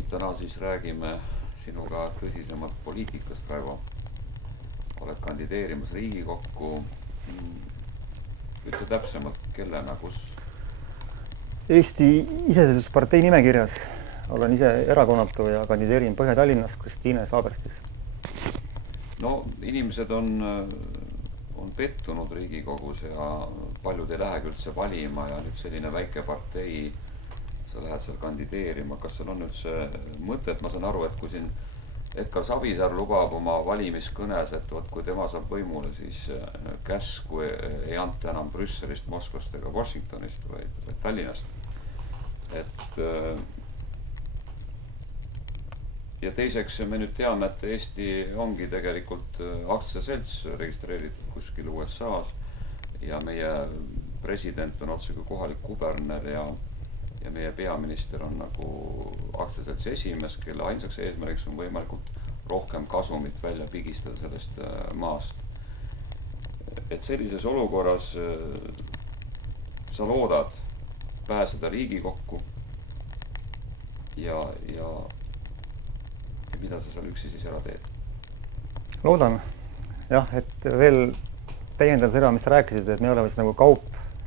Nii, täna siis räägime sinuga tõsisemalt poliitikast, Raivo. Oled kandideerimas Riigikokku. Ütle täpsemalt, kellena, kus? Eesti Iseseisvuspartei nimekirjas. Olen ise erakonnatu ja kandideerin Põhja-Tallinnas Kristiine Saaberstis. No, inimesed on pettunud Riigikogus ja paljud ei lähegi üldse valima ja nüüd selline väike partei, sa lähed seal kandideerima. Kas seal on üldse mõtet? Ma saan aru, et kui siin Edgar Savisaar lubab oma valimiskõnes, et kui tema saab võimule, siis käsku ei anta enam Brüsselist, Moskvast ega Washingtonist, vaid Tallinnast. Ja teiseks me nüüd teame, et Eesti ongi tegelikult aktsiaselts registreeritud kuskil USA's ja meie president on otse kui kohalik kuberner ja meie peaminister on nagu aktsiaseltsi esimees, kelle ainsaks eesmärgiks on võimalikult rohkem kasumit välja pigistada sellest maast. Et sellises olukorras sa loodad pääseda Riigikokku ja mida sa seal üksi siis ära teed? Loodan, jah, et veel täiendan seda, mis sa rääkisid, et me oleme siis nagu kaup,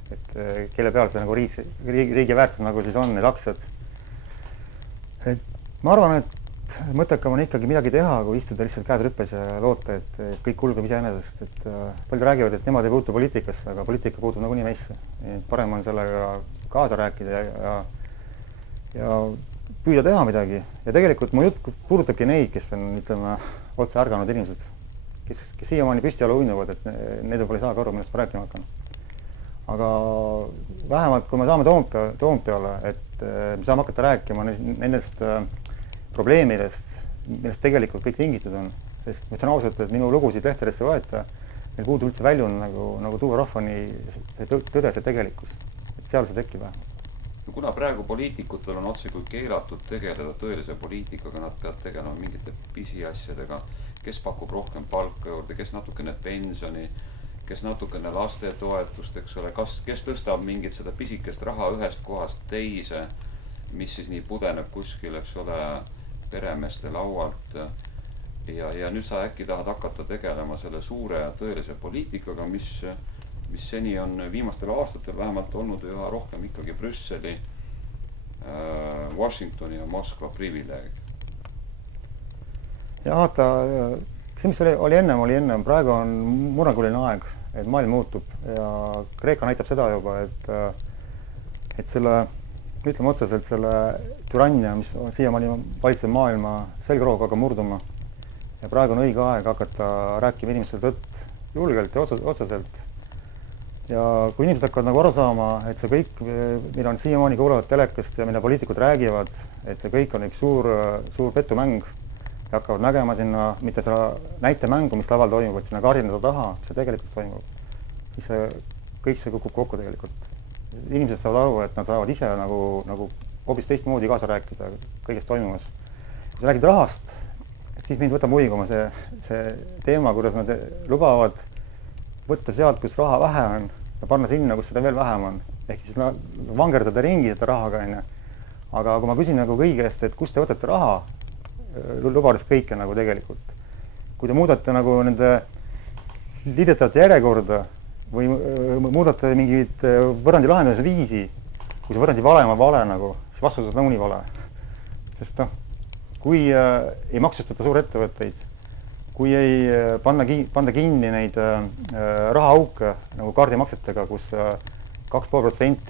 et kelle peal see nagu riigi väärtus nagu siis on, need aktsiad. Et ma arvan, et mõttekam on ikkagi midagi teha, kui istuda lihtsalt käed rüppes ja loota, et kõik kulgeb iseenesest. Et paljud räägivad, et nemad ei puutu poliitikasse, aga poliitika puutub nagunii meisse. Parem on sellega kaasa rääkida ja püüda teha midagi. Ja tegelikult mu jutt puudutabki neid, kes on, ütleme, otse ärganud inimesed, kes siiamaani püsti alla uinuvad, et need võib-olla ei saa aru, millest ma rääkima hakkan. Aga vähemalt, kui me saame Toompeale, et me saame hakata rääkima nendest probleemidest, millest tegelikult kõik tingitud on. Sest ma ütlen ausalt, et minu lugusid lehtedesse võeta, meil puudub üldse väljun nagu tuua rahvani see tõde, see tegelikkus. Et seal see tekib vähemalt. Kuna praegu poliitikutel on otse kui keelatud tegeleda tõelise poliitikaga, nad peavad tegelema mingite pisiasjadega, kes pakub rohkem palka juurde, kes natukene pensioni, kes natukene lastetoetust, eks ole, kes tõstab mingit seda pisikest raha ühest kohast teise, mis siis nii pudeneb kuskil, eks ole, peremeeste laualt. Ja nüüd sa äkki tahad hakata tegelema selle suure ja tõelise poliitikaga, mis seni on viimastel aastatel vähemalt olnud üha rohkem ikkagi Brüsseli, Washingtoni ja Moskva privileeg. Ja vaata, see, mis oli ennem, praegu on murranguline aeg, et maailm muutub ja Kreeka näitab seda juba, et selle, ütleme otseselt selle türannia, mis siiamaani valitseb maailma selgrooga aga murduma. Ja praegu on õige aeg hakata rääkima inimestele tõtt julgelt ja otseselt. Ja kui inimesed hakkavad nagu aru saama, et see kõik, mida on siiamaani kuulevad telekast ja mida poliitikud räägivad, et see kõik on üks suur pettumäng ja hakkavad nägema sinna mitte seda näitemängu, mis laval toimub, et sinna kaardinada taha, mis see tegelikult toimub, siis kõik see kukub kokku tegelikult. Inimesed saavad aru, et nad saavad ise nagu hoopis teistmoodi kaasa rääkida kõigest toimumas. Kui sa räägid rahast, siis mind võtab muiguma see teema, kuidas nad lubavad võtta sealt, kus raha vähe on ja panna sinna, kus seda veel vähem on. Ehk siis vangerdada ringi seda rahaga. Aga kui ma küsin nagu kõigest, et kust te võtate raha, lubades kõike nagu tegelikult. Kui te muudate nagu nende liidetavate järjekorda või muudate mingit võrrandi lahendamise viisi, kui see võrrandi vale on vale, siis vastus on nagunii vale. Sest kui ei maksustata suur ettevõtteid, kui ei panda kinni neid rahaauke nagu kaardimaksetega, kus 2,5%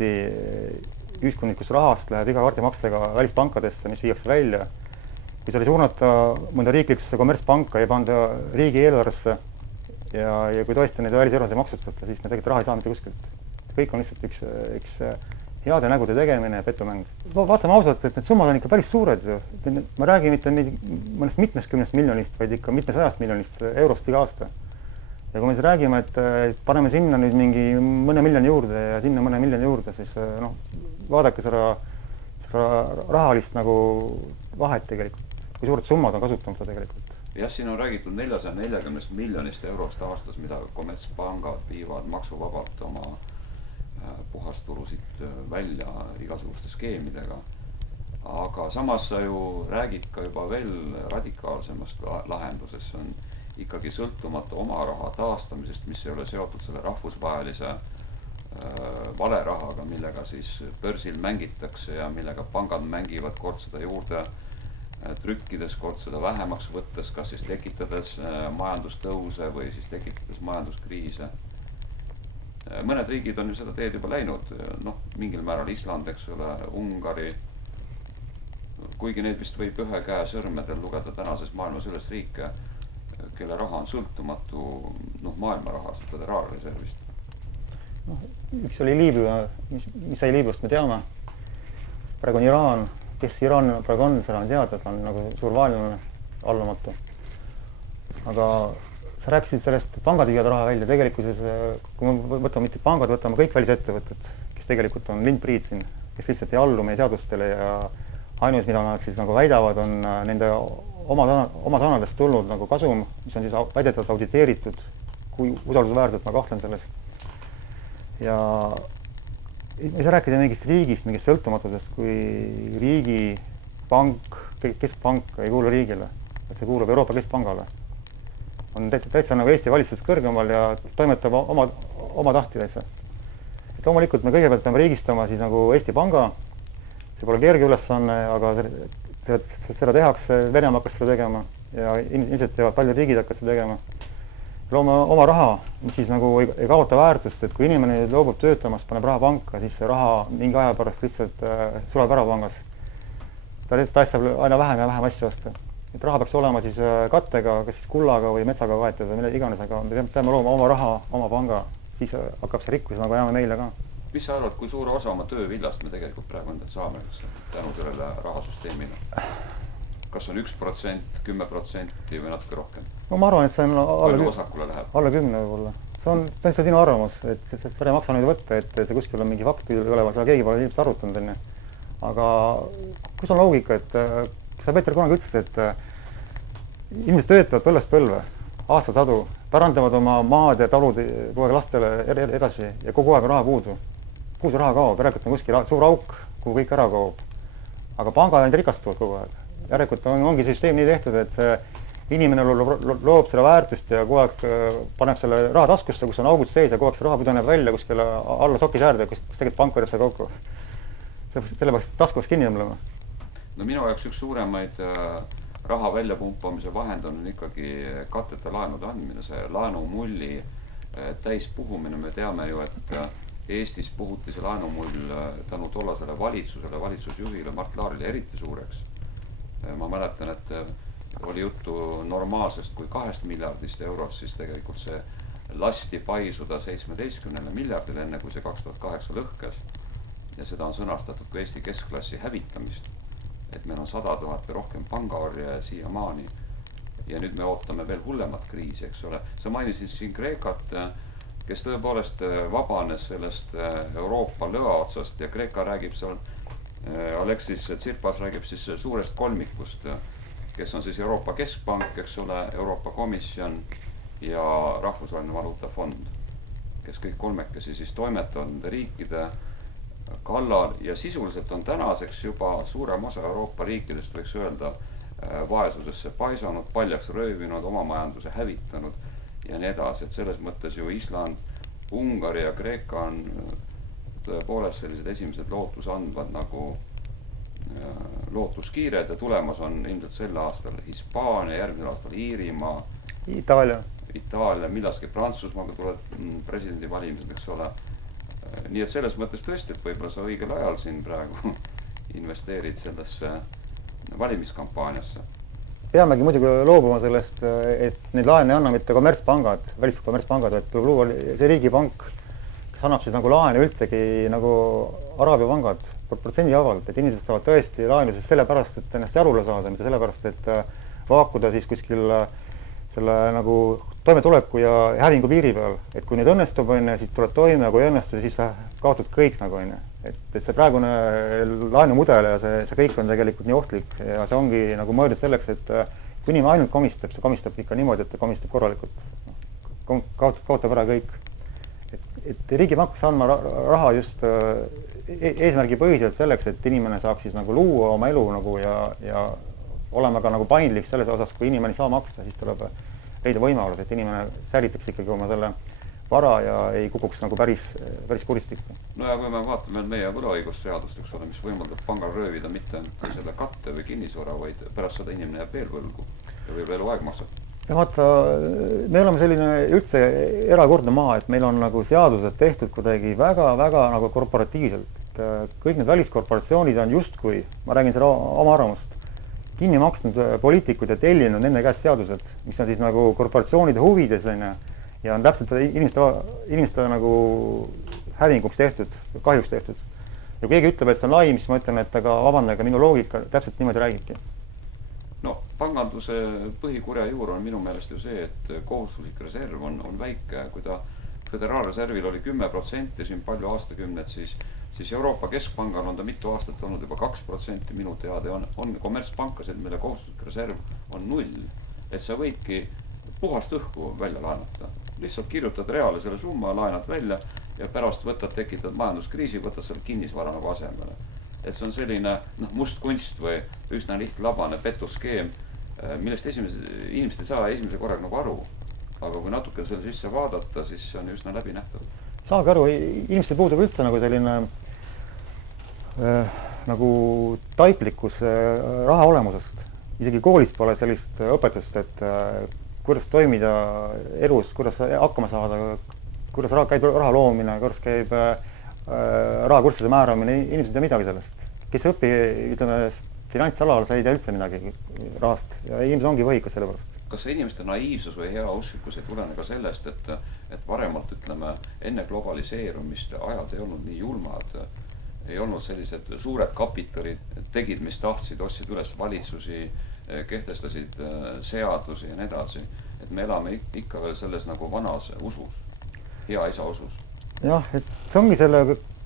ühiskondlikust rahast läheb iga kaardimaksega välispankadesse, mis viiakse välja. Kui seal ei suunata mõnda riiklikusse kommertspanka ja panda riigi eelarvesse ja kui tõesti neid väliservase maksustata, siis me tegelikult raha ei saa mitte kuskilt. Kõik on lihtsalt üks heade nägude tegemine ja pettumäng. Vaatame ausalt, et need summad on ikka päris suured. Ma räägin mitte mõnest mitmest miljonist, vaid ikka mitmesajast miljonist eurost iga aasta. Ja kui me siis räägime, et paneme sinna nüüd mingi mõne miljoni juurde ja sinna mõne miljoni juurde, siis vaadake seda rahalist nagu vahet tegelikult, kui suured summad on kasutamata tegelikult. Jah, siin on räägitud 440 miljonist eurost aastas, mida kommertspangad viivad maksuvabalt oma puhasturusid välja igasuguste skeemidega. aga samas sa ju räägid ka juba veel radikaalsemast lahendusest, see on ikkagi sõltumatu oma raha taastamisest, mis ei ole seotud selle rahvusvahelise valerahaga, millega siis börsil mängitakse ja millega pangad mängivad kord seda juurde trükkides, kord seda vähemaks võttes, kas siis tekitades majandustõuse või siis tekitades majanduskriise. Mõned riigid on ju seda teed juba läinud, mingil määral Island, eks ole, Ungari, kuigi neid vist võib ühe käe sõrmedel lugeda tänases maailmas üles riike, kelle raha on sõltumatu maailma rahast, föderaalreservist. Üks oli Liibüa, mis sai Liibüast, me teame. Praegu on Iraan, kes Iraan praegu on, seda on teada, ta on nagu suur vaenlane, allumatu. Aga sa rääkisid sellest, pangad viivad raha välja, tegelikkuses, kui me võtame mitte pangad, võtame kõik välisettevõtted, kes tegelikult on lindpriid siin, kes lihtsalt ei allu meie seadustele ja ainus, mida nad siis nagu väidavad, on nende oma sõnadest tulnud nagu kasum, mis on siis väidetavalt auditeeritud, kui usaldusväärselt ma kahtlen selles. Ja ei saa rääkida mingist riigist, mingist sõltumatusest, kui riigi pank, keskpank ei kuulu riigile, et see kuulub Euroopa Keskpangale. On täitsa nagu Eesti valitsusest kõrgemal ja toimetab oma tahti täitsa. Et loomulikult me kõigepealt peame riigistama siis nagu Eesti Panga. See pole kerge ülesanne, aga seda tehakse, Venemaa hakkas seda tegema ja ilmselt teevad paljud riigid hakkas seda tegema. Loome oma raha, mis siis nagu ei kaota väärtust, et kui inimene loobub töötamast, paneb raha panka, siis see raha mingi aja pärast lihtsalt sulab ära pangas. Ta saab aina vähem ja vähem asju osta. Et raha peaks olema siis kattega, kas siis kullaga või metsaga vaetud või mille iganes, aga me peame looma oma raha, oma panga, siis hakkab see rikkus nagu jääma meile ka. Mis sa arvad, kui suure osa oma töövillast me tegelikult praegu endal saame tänu sellele rahasüsteemile? Kas on 1%, 10% või natuke rohkem? No ma arvan, et see on alla 10 võib-olla. See on täitsa minu arvamus, et seda ei maksa nüüd võtta, et see kuskil on mingi fakt üleval, seda keegi pole ilmselt arutanud enne. Aga kus on loogika, et sa Peeter kunagi ütlesid, et inimesed töötavad põllest põlve, aastasadu, pärandavad oma maad ja talud kogu aeg lastele edasi ja kogu aeg on raha puudu. Kuhu see raha kaob? Järelikult on kuskil suur auk, kuhu kõik ära kaob. Aga pangad ainult rikastuvad kogu aeg. Järelikult ongi süsteem nii tehtud, et see inimene loob selle väärtust ja kogu aeg paneb selle raha taskusse, kus on augud sees ja kogu aeg see raha pudeneb välja kuskile alla sokisäärde, kus tegelikult pank võidab selle kokku. Selle peaks tasku kinni tõmblema. No minu jaoks üks suuremaid raha väljapumpamise vahend on ikkagi katteta laenude andmine, see laenumulli täispuhumine. Me teame ju, et Eestis puhuti see laenumull tänu tollasele valitsusele, valitsusjuhile Mart Laarile eriti suureks. Ma mäletan, et oli juttu normaalsest kui 2 miljardist eurost, siis tegelikult see lasti paisuda 17 miljardile enne, kui see 2008 lõhkes. Ja seda on sõnastatud kui Eesti keskklassi hävitamist. Et meil on 100 000 ja rohkem pangaorje siiamaani. Ja nüüd me ootame veel hullemat kriisi, eks ole. Sa mainisid siin Kreekat, kes tõepoolest vabanes sellest Euroopa lõa otsast ja Kreeka räägib seal, Aleksis Tsirpas räägib siis suurest kolmikust, kes on siis Euroopa Keskpank, eks ole, Euroopa Komisjon ja Rahvusvaheline Valuutafond, kes kõik kolmekesi siis toimetavad riikide kallal ja sisuliselt on tänaseks juba suurem osa Euroopa riikidest, võiks öelda, vaesusesse paisanud, paljaks röövinud, oma majanduse hävitanud ja nii edasi, et selles mõttes ju Island, Ungari ja Kreeka on tõepoolest sellised esimesed lootusandvad nagu lootuskiired ja tulemas on ilmselt sel aastal Hispaania, järgmisel aastal Iirimaa, Itaalia, millaski Prantsusmaaga tuleb presidendivalimised, eks ole. Nii et selles mõttes tõesti, et võib-olla sa õigel ajal siin praegu investeerid sellesse valimiskampaaniasse. Peamegi muidugi loobuma sellest, et neid laene ei anna mitte kommertspangad, väliskommertspangad, et tuleb luua see riigipank, kes annab siis nagu laene üldsegi nagu Araabia pangad protsendivabalt, et inimesed saavad tõesti laenu siis sellepärast, et ennast jalule saada, mitte sellepärast, et vaakuda siis kuskil selle nagu toimetuleku ja hävingu piiri peal, et kui nüüd õnnestub, siis tuleb toime ja kui õnnestu, siis sa kaotad kõik nagu on. Et see praegune laenumudel ja see kõik on tegelikult nii ohtlik ja see ongi nagu mõeldud selleks, et kui inimene ainult komistab, see komistab ikka niimoodi, et ta komistab korralikult. Kaotab ära kõik. et riigipank peaks andma raha just eesmärgipõhiselt selleks, et inimene saaks siis nagu luua oma elu nagu ja olema ka nagu paindlik selles osas, kui inimene ei saa maksta, siis tuleb leida võimalus, et inimene säilitaks ikkagi oma selle vara ja ei kukuks nagu päris kuristikku. No ja kui me vaatame meie võlaõigusseadust, eks ole, mis võimaldab pangal röövida mitte selle katte või kinnisvara, vaid pärast seda inimene jääb veel võlgu ja võib eluaeg maksab. Ja vaata, me oleme selline üldse erakordne maa, et meil on nagu seadused tehtud kuidagi väga nagu korporatiivselt. Kõik need väliskorporatsioonid on justkui, ma räägin selle oma arvamust, kinni maksnud poliitikud ja tellinud nende käest seadused, mis on siis nagu korporatsioonide huvides ja on täpselt inimeste nagu hävinguks tehtud, kahjuks tehtud. Ja kui keegi ütleb, et see on lai, siis ma ütlen, et aga vabandage, minu loogika täpselt niimoodi räägibki. No panganduse põhikurja juur on minu meelest ju see, et kohustuslik reserv on väike, kui ta föderaalreservil oli 10% siin palju aastakümned, siis Euroopa Keskpangal on ta mitu aastat olnud juba 2%, minu teada on kommertspankasid, mille kohustuslik reserv on 0, et sa võidki puhast õhku välja laenata. Lihtsalt kirjutad reaale selle summa, laenad välja ja pärast tekitad majanduskriisi, võtad selle kinnisvara nagu asemele. Et see on selline must kunst või üsna lihtlabane petuskeem, millest inimesed ei saa esimese korraga nagu aru. Aga kui natuke selle sisse vaadata, siis see on üsna läbinähtav. Saage aru, inimestel puudub üldse nagu selline nagu taiplikkus raha olemusest. Isegi koolis pole sellist õpetust, et kuidas toimida elus, kuidas hakkama saada, kuidas käib raha loomine, kuidas käib rahakursside määramine, inimesed ei tea midagi sellest. Kes õpi, ütleme, finantsalal sa ei tea üldse midagi rahast ja inimesed ongi võhikas selle pärast. Kas see inimeste naiivsus või heausklikkus ei tulene ka sellest, et varemalt, ütleme, enne globaliseerumist ajad ei olnud nii julmad, ei olnud sellised suured kapitalid, tegid, mis tahtsid, ostsid üles valitsusi, kehtestasid seadusi ja nii edasi. Et me elame ikka veel selles nagu vanas usus, hea isa usus. Jah, et see ongi selle,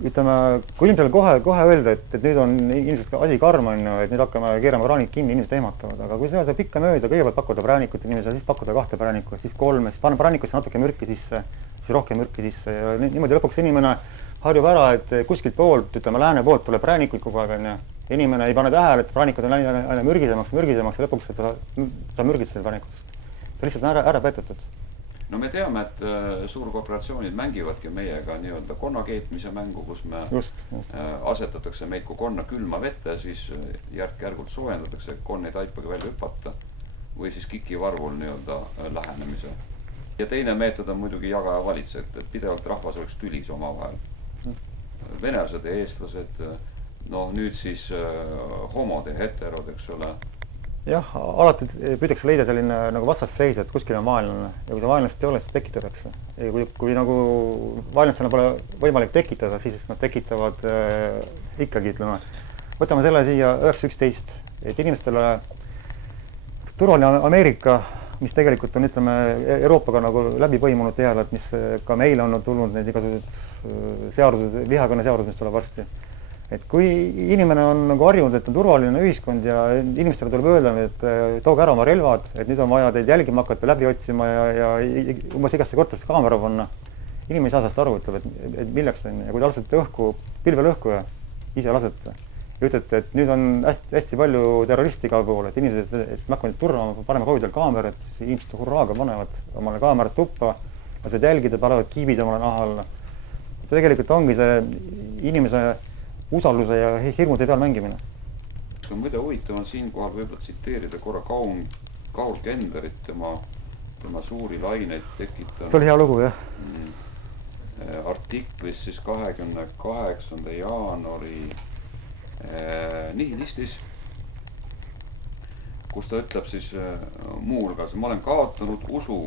ütleme, kui inimesele kohe öelda, et nüüd on ilmselt asi karm, et nüüd hakkame keerama kraanid kinni, inimesed ehmatavad, aga kui see pikka mööda, kõigepealt pakkuda präänikut inimesele, siis pakkuda 2 präänikut, siis 3, siis panna präänikusse natuke mürki sisse, siis rohkem mürki sisse ja niimoodi lõpuks inimene harjub ära, et kuskilt poolt, ütleme, lääne poolt tuleb präänikuid kogu aeg, inimene ei pane tähele, et präänikud on läinud mürgisemaks ja lõpuks ta mürgid selle präänikutest. Ta lihtsalt on ära petetud. No me teame, et suurkorporatsioonid mängivadki meiega nii-öelda konna keetmise mängu, kus me asetatakse meid kui konna külma vette, siis järk-järgult soojendatakse, konn ei taipagi välja hüpata või siis kikivarvul nii-öelda lähenemise. Ja teine meetod on muidugi jaga ja valitse, et pidevalt rahvas oleks tülis omavahel. Venelased ja eestlased, nüüd siis homod ja heterod, eks ole. Jah, alati püütakse leida selline nagu vastasseis, et kuskil on vaenlane ja kui see vaenlast ei ole, siis tekitatakse. Ja kui nagu vaenlastena pole võimalik tekitada, siis nad tekitavad ikkagi, ütleme. Võtame selle siia 911, et inimestele turvaline Ameerika, mis tegelikult on, ütleme, Euroopaga nagu läbi põimunud teada, et mis ka meile on tulnud need igasugused seadused, vihakõne seadus, mis tuleb varsti. Et kui inimene on nagu harjunud, et on turvaline ühiskond ja inimestele tuleb öelda, et tooge ära oma relvad, et nüüd on vaja teid jälgima hakata, läbi otsima ja umbes igasse korterisse kaamera panna. Inimene ei saa sellest aru, ütleb, et milleks on. Ja kui te lasete pilvel õhku ja ise lasete ja ütlete, et nüüd on hästi palju terroristi igal pool, et inimesed, et me hakkame turvama, paneme kauidel kaamerad, inimesed hurraaga panevad omale kaamerad tuppa, lased jälgida, panevad kiibid omale naha alla. See tegelikult ongi see inimese usalduse ja hirmude peal mängimine. Muide huvitav on siinkohal võib-olla tsiteerida korra Kaul Kenderit, tema suuri laineid tekitab. See oli hea lugu, jah. Artiklis siis 28. jaanuari Nihilistis, kus ta ütleb siis muuhulgas, ma olen kaotanud usu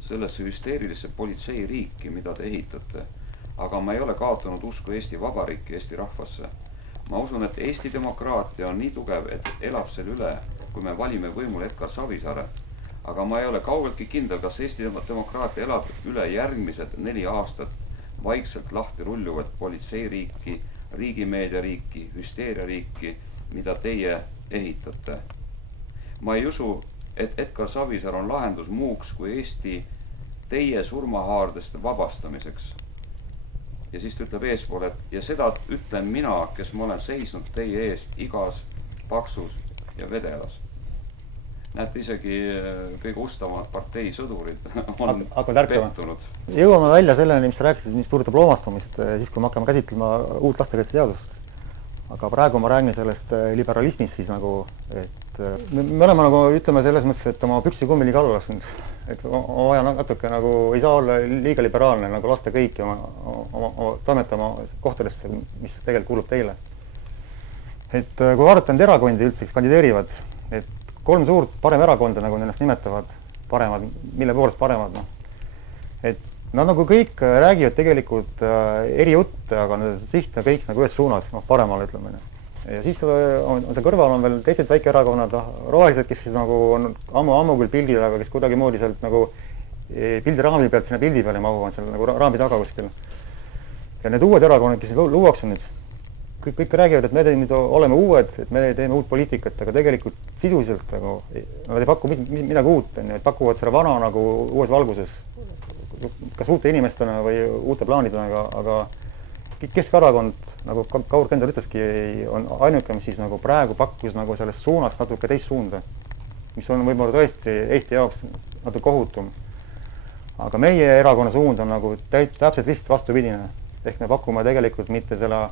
sellesse hüsteerilisse politseiriiki, mida te ehitate. Aga ma ei ole kaotanud usku Eesti Vabariiki, Eesti rahvasse. Ma usun, et Eesti demokraatia on nii tugev, et elab selle üle, kui me valime võimule Edgar Savisaare. Aga ma ei ole kaugeltki kindel, kas Eesti demokraatia elab üle järgmised 4 aastat vaikselt lahti rulluvat politseiriiki, riigimeediariiki, hüsteeriariiki, mida teie ehitate. Ma ei usu, et Edgar Savisaar on lahendus muuks kui Eesti teie surmahaardest vabastamiseks. ja siis ta ütleb eespool, et ja seda ütlen mina, kes ma olen seisnud teie eest igas paksus ja vedelas. Näete, isegi kõige ustavamad partei sõdurid on pettunud. Jõuame välja selleni, mis rääkisid, mis puudutab loomastumist, siis kui me hakkame käsitlema uut lastekaitseseadust. Aga praegu ma räägin sellest liberalismist siis nagu, et me oleme nagu, ütleme selles mõttes, et oma püksikummi liiga alla lasknud. Et on vaja natuke nagu, ei saa olla liiga liberaalne, nagu lasta kõiki oma toimetama kohtadesse, mis tegelikult kuulub teile. Et kui vaadata need erakondi üldse, kes kandideerivad, et 3 suurt parem erakonda, nagu ennast nimetavad, paremad, mille poolest paremad, no. Et nad nagu kõik räägivad tegelikult eri jutte, aga siht on kõik nagu ühes suunas, noh, paremale ütleme. Ja siis on see kõrval on veel teised väikeerakonnad, rohelised, kes siis nagu on ammu küll pildil, aga kes kuidagi moodi sealt nagu pildiraami pealt sinna pildi peale mahu on seal nagu raami taga kuskil. Ja need uued erakonnad, kes luuakse nüüd, kõik räägivad, et me nüüd oleme uued, et me teeme uut poliitikat, aga tegelikult sisuliselt nagu, nad ei paku midagi uut, et pakuvad selle vana nagu uues valguses, kas uute inimestena või uute plaanidena, aga Keskerakond, nagu Kaur Kendal ütleski, on ainuke, mis siis nagu praegu pakkus nagu sellest suunast natuke teist suunda, mis on võib-olla tõesti Eesti jaoks natuke kohutum. Aga meie erakonna suund on nagu täpselt lihtsalt vastupidine. Ehk me pakume tegelikult mitte selle,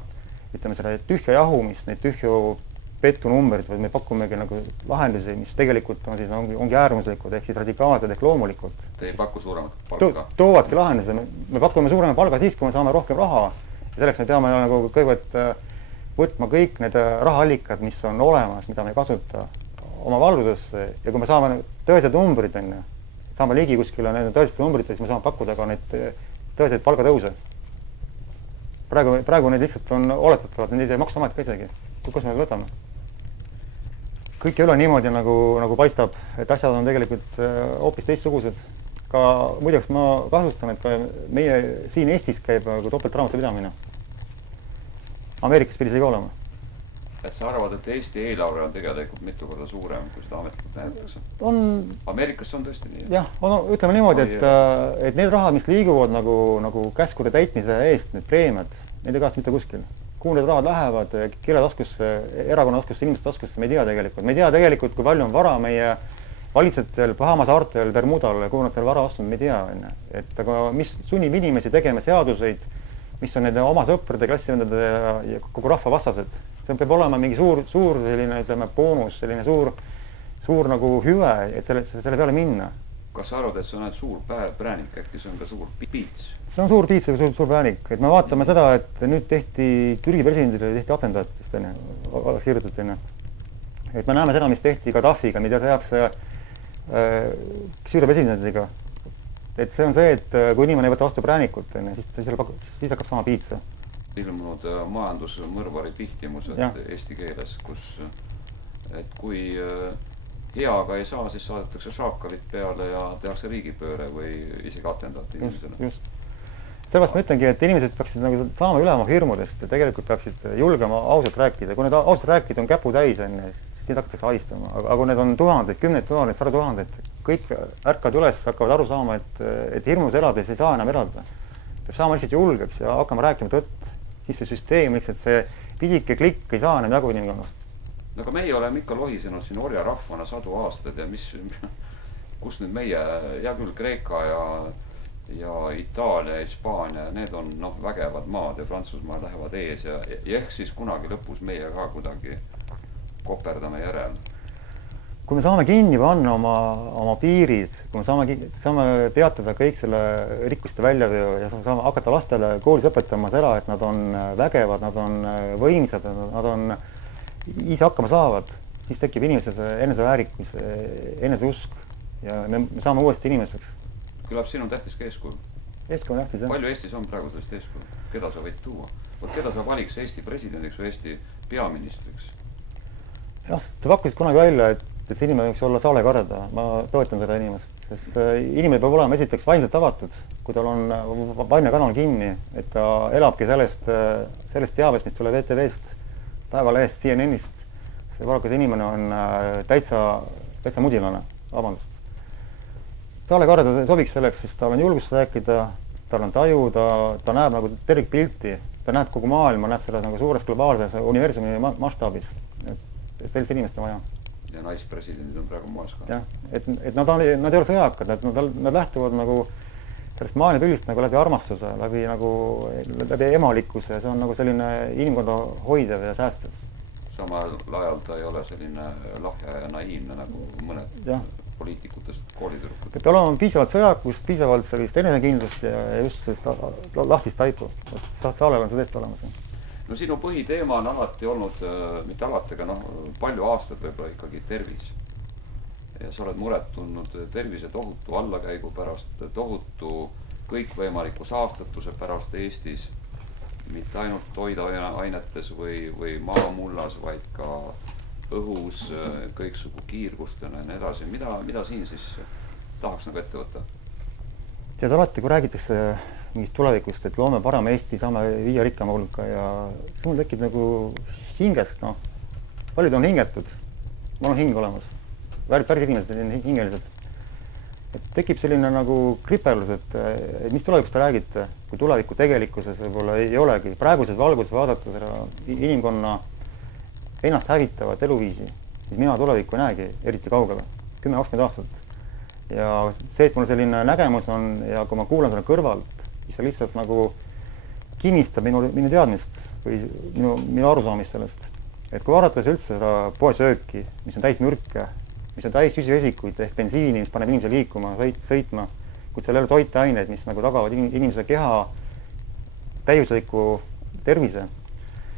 ütleme selle tühja jahumist, neid tühju petunumbrid, vaid me pakumegi nagu lahendusi, mis tegelikult on siis, ongi äärmuslikud, ehk siis radikaalsed, ehk loomulikud. Te ei paku suuremat palka? Toovadki lahendusi. Me pakume suurema palga siis, kui me saame rohkem raha. Ja selleks me peame nagu kõigepealt võtma kõik need rahaallikad, mis on olemas, mida me ei kasuta oma valdudesse. Ja kui me saame tõesed numbrid, saame ligi kuskile need tõesed numbrid, siis me saame pakkuda ka neid tõeseid palgatõuse. Praegu need lihtsalt on oletatavad, need ei maksa amet ka isegi. Kus me võtame? Kõik ei ole niimoodi, nagu paistab, et asjad on tegelikult hoopis teistsugused. Ka muideks ma kahtlustan, et ka meie siin Eestis käib topelt raamatupidamine. Ameerikas pidi see ka olema. Et sa arvad, et Eesti eelarve on tegelikult mitu korda suurem, kui seda ametlikult nähetakse? Ameerikas on tõesti nii. Jah, ütleme niimoodi, et need rahad, mis liiguvad nagu käskude täitmise eest, need preemiad, need ei kaasa mitte kuskil. Kuhu need rahad lähevad, kelle taskusse, erakonna taskusse, inimeste taskusse, me ei tea tegelikult. Me ei tea tegelikult, kui palju on vara meie valitsejatel, Bahama saartel, Bermudal, kuhu nad selle vara ostnud, me ei tea. Et aga mis sunnib inimesi tegema seaduseid, mis on nende oma sõprade, klassivendade ja kogu rahva vastased. See peab olema mingi suur selline, ütleme, boonus, selline suur nagu hüve, et selle peale minna. Kas sa arvad, et see on suur präänik, äkki see on ka suur piits? See on suur piits ja suur präänik. Et me vaatame seda, et nüüd tehti Türgi presidendile tehti atendaat, vist on ju, kirjutati. Et me näeme seda, mis tehti Gaddafiga, mida tehakse Süüria presidendiga. Et see on see, et kui inimene ei võta vastu präänikut, siis hakkab sama piitsa. Ilmunud majandusmõrvari pihtimused eesti keeles, kus et kui heaga ei saa, siis saadetakse šaakalit peale ja tehakse riigipööre või isegi atendaat inimesele. Just. Sellepärast ma ütlengi, et inimesed peaksid nagu saama üle oma hirmudest ja tegelikult peaksid julgema ausalt rääkida. Kui need ausalt rääkida on käpu täis, siis hakatakse haistama. Aga kui need on tuhanded, 10 000, 100 000, kõik ärkavad üles, hakkavad aru saama, et hirmus elades ei saa enam elada. Peab saama lihtsalt julgeks ja hakkama rääkima tõtt. Siis see süsteem, lihtsalt see pisike klikk ei saa enam jagu inimkonnast. No aga meie oleme ikka lohisenud siin orja rahvana 100 aastaid ja kus nüüd meie, hea küll, Kreeka ja Itaalia, Hispaania, need on vägevad maad ja Prantsusmaa lähevad ees ja ehk siis kunagi lõpus meie ka kuidagi koperdame järel. Kui me saame kinni panna oma piirid, kui me saame peatada kõik selle rikkuste väljaveo ja saame hakata lastele koolis õpetama seda, et nad on vägevad, nad on võimsad, nad on ise hakkama saavad, siis tekib inimeses eneseväärikus, eneseusk ja me saame uuesti inimeseks. Küllap siin on tähtis ka eeskuju. Eeskuju on tähtis, jah. Palju Eestis on praegu sellest eeskuju? Keda sa võid tuua? Keda sa valiks Eesti presidendiks või Eesti peaministriks? Jah, sa pakkusid kunagi välja, et see inimene võiks olla Saale Karda. Ma toetan seda inimest. Sest inimene peab olema esiteks vaimselt avatud, kui tal on vaimne kanal kinni, et ta elabki sellest teabest, mis tuleb ETV-st, Päevalehest, CNN-ist. See varakas inimene on täitsa mudilane, vabandust. Saale Karda sobiks selleks, sest tal on julgust rääkida, tal on taju, ta näeb nagu tervikpilti, ta näeb kogu maailma, näeb seda nagu suures globaalses universumi mastaabis. Et sellist inimest on vaja. Ja naispresidendid on praegu moes ka. Jah, et nad ei ole sõjakad, nad lähtuvad nagu sellest maailmapildist nagu läbi armastuse, läbi emalikkuse, see on nagu selline inimkonda hoidev ja säästev. Samal ajal ta ei ole selline lahja ja naiivne nagu mõned poliitikutest koolitüdrukud. Peab olema piisavalt sõjakust, piisavalt sellist enesekindlust ja just sellist lahtist taipu. Saalel on see tõesti olemas. No sinu põhiteema on alati olnud, mitte alati, aga palju aastaid võib-olla ikkagi tervis. Ja sa oled muret tundnud tervise tohutu allakäigu pärast, tohutu kõikvõimaliku saastatuse pärast Eestis, mitte ainult toiduainetes või maamullas, vaid ka õhus, kõiksugu kiirgustena ja nii edasi. Mida siin siis tahaks nagu ette võtta? Tead alati, kui räägitakse mingist tulevikust, et loome parema Eesti, saame viia rikkama hulka ja siis mul tekib nagu hingest, paljud on hingetud, mul on hing olemas, päris inimesed on hingelised. Et tekib selline nagu kripelus, et mis tulevikust te räägite, kui tuleviku tegelikkuses võib-olla ei olegi. Praeguses valguses vaadates inimkonna ennast hävitavat eluviisi, siis mina tulevikku ei näegi eriti kaugele, 10-20 aastat. Ja see, et mul selline nägemus on ja kui ma kuulan selle kõrvalt, siis see lihtsalt nagu kinnistab minu teadmist või minu arusaamist sellest. Et kui vaadates üldse seda poesööki, mis on täis mürke, mis on täis süsivesikuid ehk bensiini, mis paneb inimese liikuma, sõitma, kuid seal ei ole toiteaineid, mis nagu tagavad inimese keha täiusliku tervise.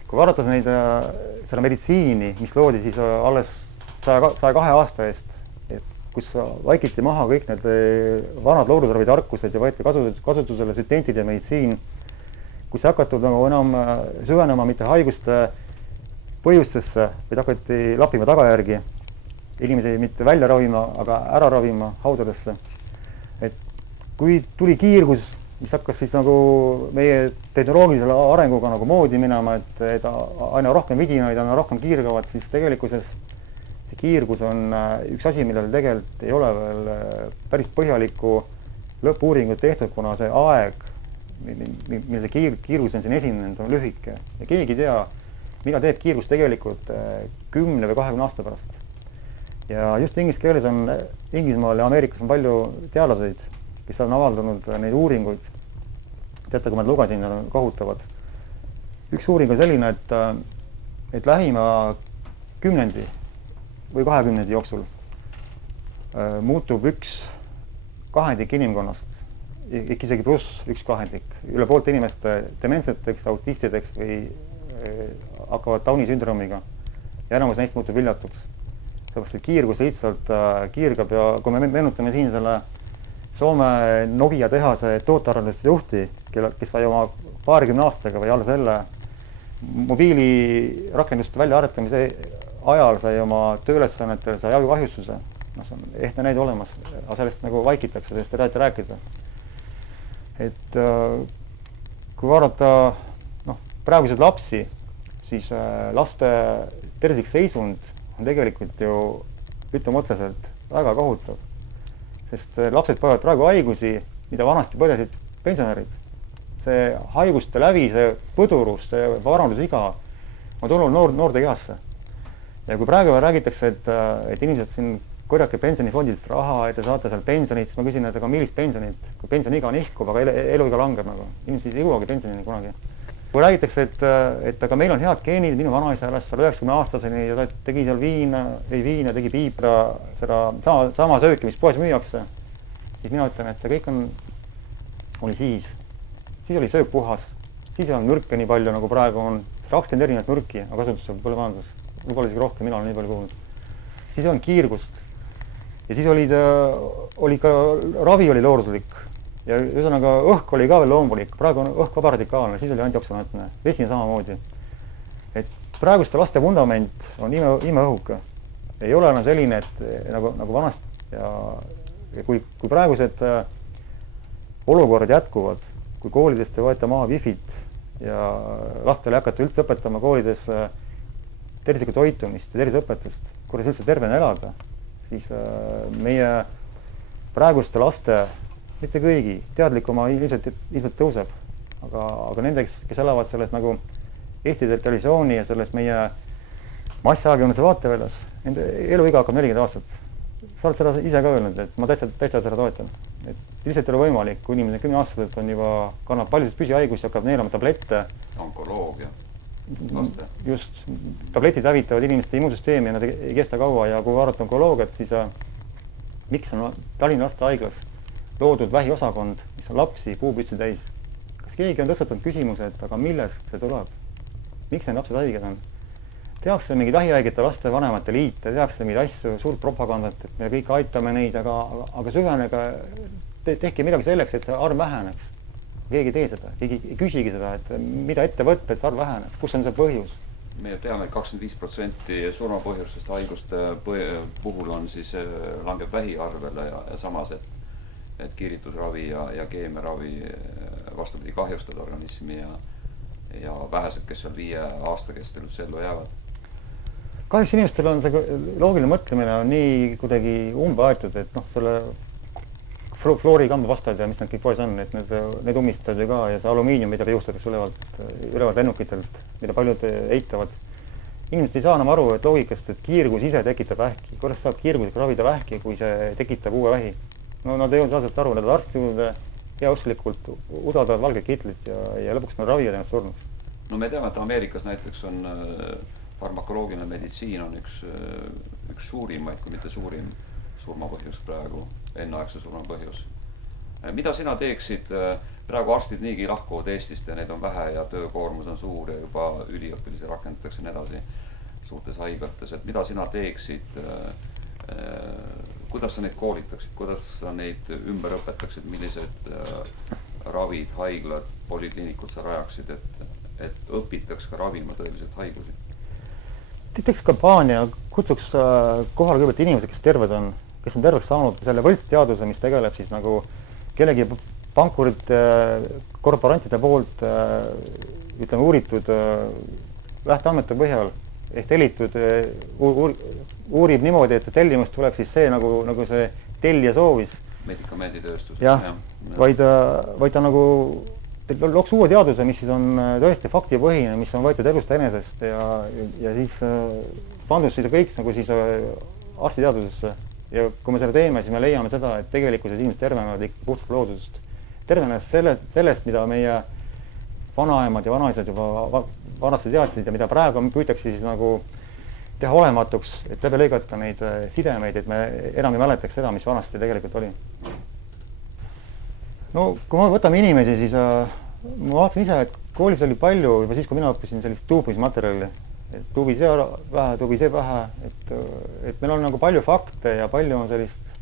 Kui vaadates seda meditsiini, mis loodi siis alles 102 aasta eest, kus vaikiti maha kõik need vanad loodusravitarkused ja võeti kasutusele süntentid ja meditsiin, kus hakatud nagu enam süvenema mitte haiguste põhjustesse, vaid hakati lappima tagajärgi, inimesi mitte välja ravima, aga ära ravima haudadesse. Et kui tuli kiirgus, mis hakkas siis nagu meie tehnoloogilisele arenguga nagu moodi minema, et aina rohkem vidinaid, aina rohkem kiirgavad, siis tegelikkuses see kiirgus on üks asi, millel tegelikult ei ole veel päris põhjalikku lõppuuringut tehtud, kuna see aeg, mil see kiirgus on siin esinenud, on lühike. Ja keegi ei tea, mida teeb kiirgus tegelikult 10 või 20 aasta pärast. Ja just inglise keeles on Inglismaal ja Ameerikas on palju teadlaseid, kes on avaldanud neid uuringuid. Teate, kui ma lugesin, nad on kohutavad. Üks uuring on selline, et lähima 10 või 20 jooksul muutub üks kahendik inimkonnast, isegi pluss üks kahendik. Üle poolt inimeste dementseteks, autistideks või hakkavad Downi sündroomiga ja enamus neist muutub viljatuks. Sellepärast, et kiirgus lihtsalt kiirgab ja kui me meenutame siin selle Soome Nokia tehase tootearenduse juhti, kes sai oma 20 aastaga või alla selle mobiilirakenduste väljaaretamise ajal sai oma tööülesannetel sai ajukahjustuse. See on ehtne näide olemas, aga sellest nagu vaikitakse, sellest ei taheta rääkida. Et kui vaadata praegused lapsi, siis laste tervislik seisund on tegelikult ju, ütleme otseselt, väga kohutav. Sest lapsed põevad praegu haigusi, mida vanasti põdesid pensionärid. See haiguste lävi, see põdurus, see varandusiga on tulnud noorte kehasse. Ja kui praegu räägitakse, et inimesed siin korjake pensionifondidest raha, et te saate seal pensionit, siis ma küsin, et aga millist pensionit, kui pensioniga on ihkub, aga eluiga langeb nagu. Inimesed ei jõuagi pensionini kunagi. Kui räägitakse, et aga meil on head geenid, minu vanaisa elas 90-aastaseni ja ta tegi seal viina, tegi piipra, seda sama sööki, mis poes müüakse, siis mina ütlen, et see kõik oli siis. Siis oli söök puhas, siis ei olnud mürke nii palju, nagu praegu on 20 erinevat mürki, aga kasutusel põllumajandus. Võib-olla isegi rohkem, mina olen nii palju kuulnud. Siis on kiirgust. Ja siis oli ka ravi oli looduslik. Ja ühesõnaga õhk oli ka veel loomulik. Praegu on õhk vaba radikaalne, siis oli antioksidantne. Vesi on samamoodi. Et praeguste laste vundament on imeõhuke. Ei ole enam selline, et nagu vanast. Ja kui praegused olukorrad jätkuvad, kui koolidest ei võeta maha wifid ja lastele hakata üldse õpetama koolides tervislikku toitumist ja terviseõpetust, kuidas üldse tervena elada, siis meie praeguste laste mitte kõigi, teadlik oma ilmselt tõuseb, aga nendeks, kes elavad selles nagu Eesti televisiooni ja selles meie massiajakirjanduse vaateväljas, nende eluiga hakkab 40 aastat. Sa oled seda ise ka öelnud, et ma täitsa seda toetan. Et lihtsalt ei ole võimalik, kui inimene 10-aastaselt on juba, kannab paljusid püsihaigusi, hakkab neelama tablette. Onkoloogia. Laste. Just, tabletid hävitavad inimeste immuunsüsteemi ja nad ei kesta kaua ja kui vaadata onkoloogiat, siis miks on Tallinna lastehaiglas loodud vähiosakond, mis on lapsi puupüsti täis? Kas keegi on tõstatanud küsimuse, et aga millest see tuleb? Miks need lapsed haiged on? Tehakse mingid vähihaigete laste vanemate liite, tehakse mingeid asju, suurt propagandat, et me kõik aitame neid, aga süvenega tehke midagi selleks, et see arv väheneks. Keegi ei tee seda, keegi ei küsigi seda, et mida ette võtta, et see arv väheneks, kus on see põhjus? Me teame, et 25% surmapõhjustest haiguste puhul on siis langeb vähiarvele ja samas, et kiiritusravi ja keemiaravi vastupidi kahjustada organismi ja vähesed, kes seal 5 aasta kestel üldse ellu jäävad. Kahjuks inimestel on see loogiline mõtlemine on nii kuidagi umbeaetud, et selle fluorikamba vastajad ja mis nad kõik poes on, et need ummistavad ju ka ja see alumiinium, mida juhtutakse ülevalt lennukitelt, mida paljud eitavad. Inimesed ei saa enam aru, et loogikast, et kiirgus ise tekitab vähki. Kuidas saab kiirgusega ravida vähki, kui see tekitab uue vähi? No nad ei saa sellest aru, nad arsti juurde heausklikult usaldavad valget kitlit ja lõpuks nad ravivad ennast surnuks. No me teame, et Ameerikas näiteks on farmakoloogiline meditsiin on üks suurimaid, kui mitte suurim surmapõhjus praegu, enneaegse surmapõhjus. Mida sina teeksid, praegu arstid niigi lahkuvad Eestist ja neid on vähe ja töökoormus on suur ja juba üliõpilisi rakendatakse nii edasi suurtes haiglates, et mida sina teeksid, kuidas sa neid koolitaksid, kuidas sa neid ümber õpetaksid, millised ravid, haiglad, polikliinikud sa rajaksid, et õpitaks ka ravima tõeliselt haigusi? Teeks kampaania, kutsuks kohale kõigepealt inimesed, kes terved on, kes on terveks saanud selle võltsteaduse, mis tegeleb siis nagu kellegi pankurite, korporantide poolt ütleme uuritud lähteandmete põhjal ehk tellitud uurib niimoodi, et see tellimus tuleks siis see nagu see tellija soovis. Medikamenditööstus. Jah, vaid ta nagu looks uue teaduse, mis siis on tõesti faktipõhine, mis on võetud elust enesest ja siis pandus siis kõik nagu siis arstiteadusesse. Ja kui me selle teeme, siis me leiame seda, et tegelikult inimesed tervenevad ikka puhtalt loodusest. Tervenevad sellest, mida meie vanaemad ja vanaisad juba vanasti teadsid ja mida praegu püütakse siis nagu teha olematuks, et läbi lõigata neid sidemeid, et me enam ei mäletaks seda, mis vanasti tegelikult oli. No kui me võtame inimesi, siis ma vaatasin ise, et koolis oli palju, juba siis, kui mina õppisin sellist tuubimismaterjali, et tuubi see vähe, tuubi see vähe, et meil on nagu palju fakte ja palju on sellist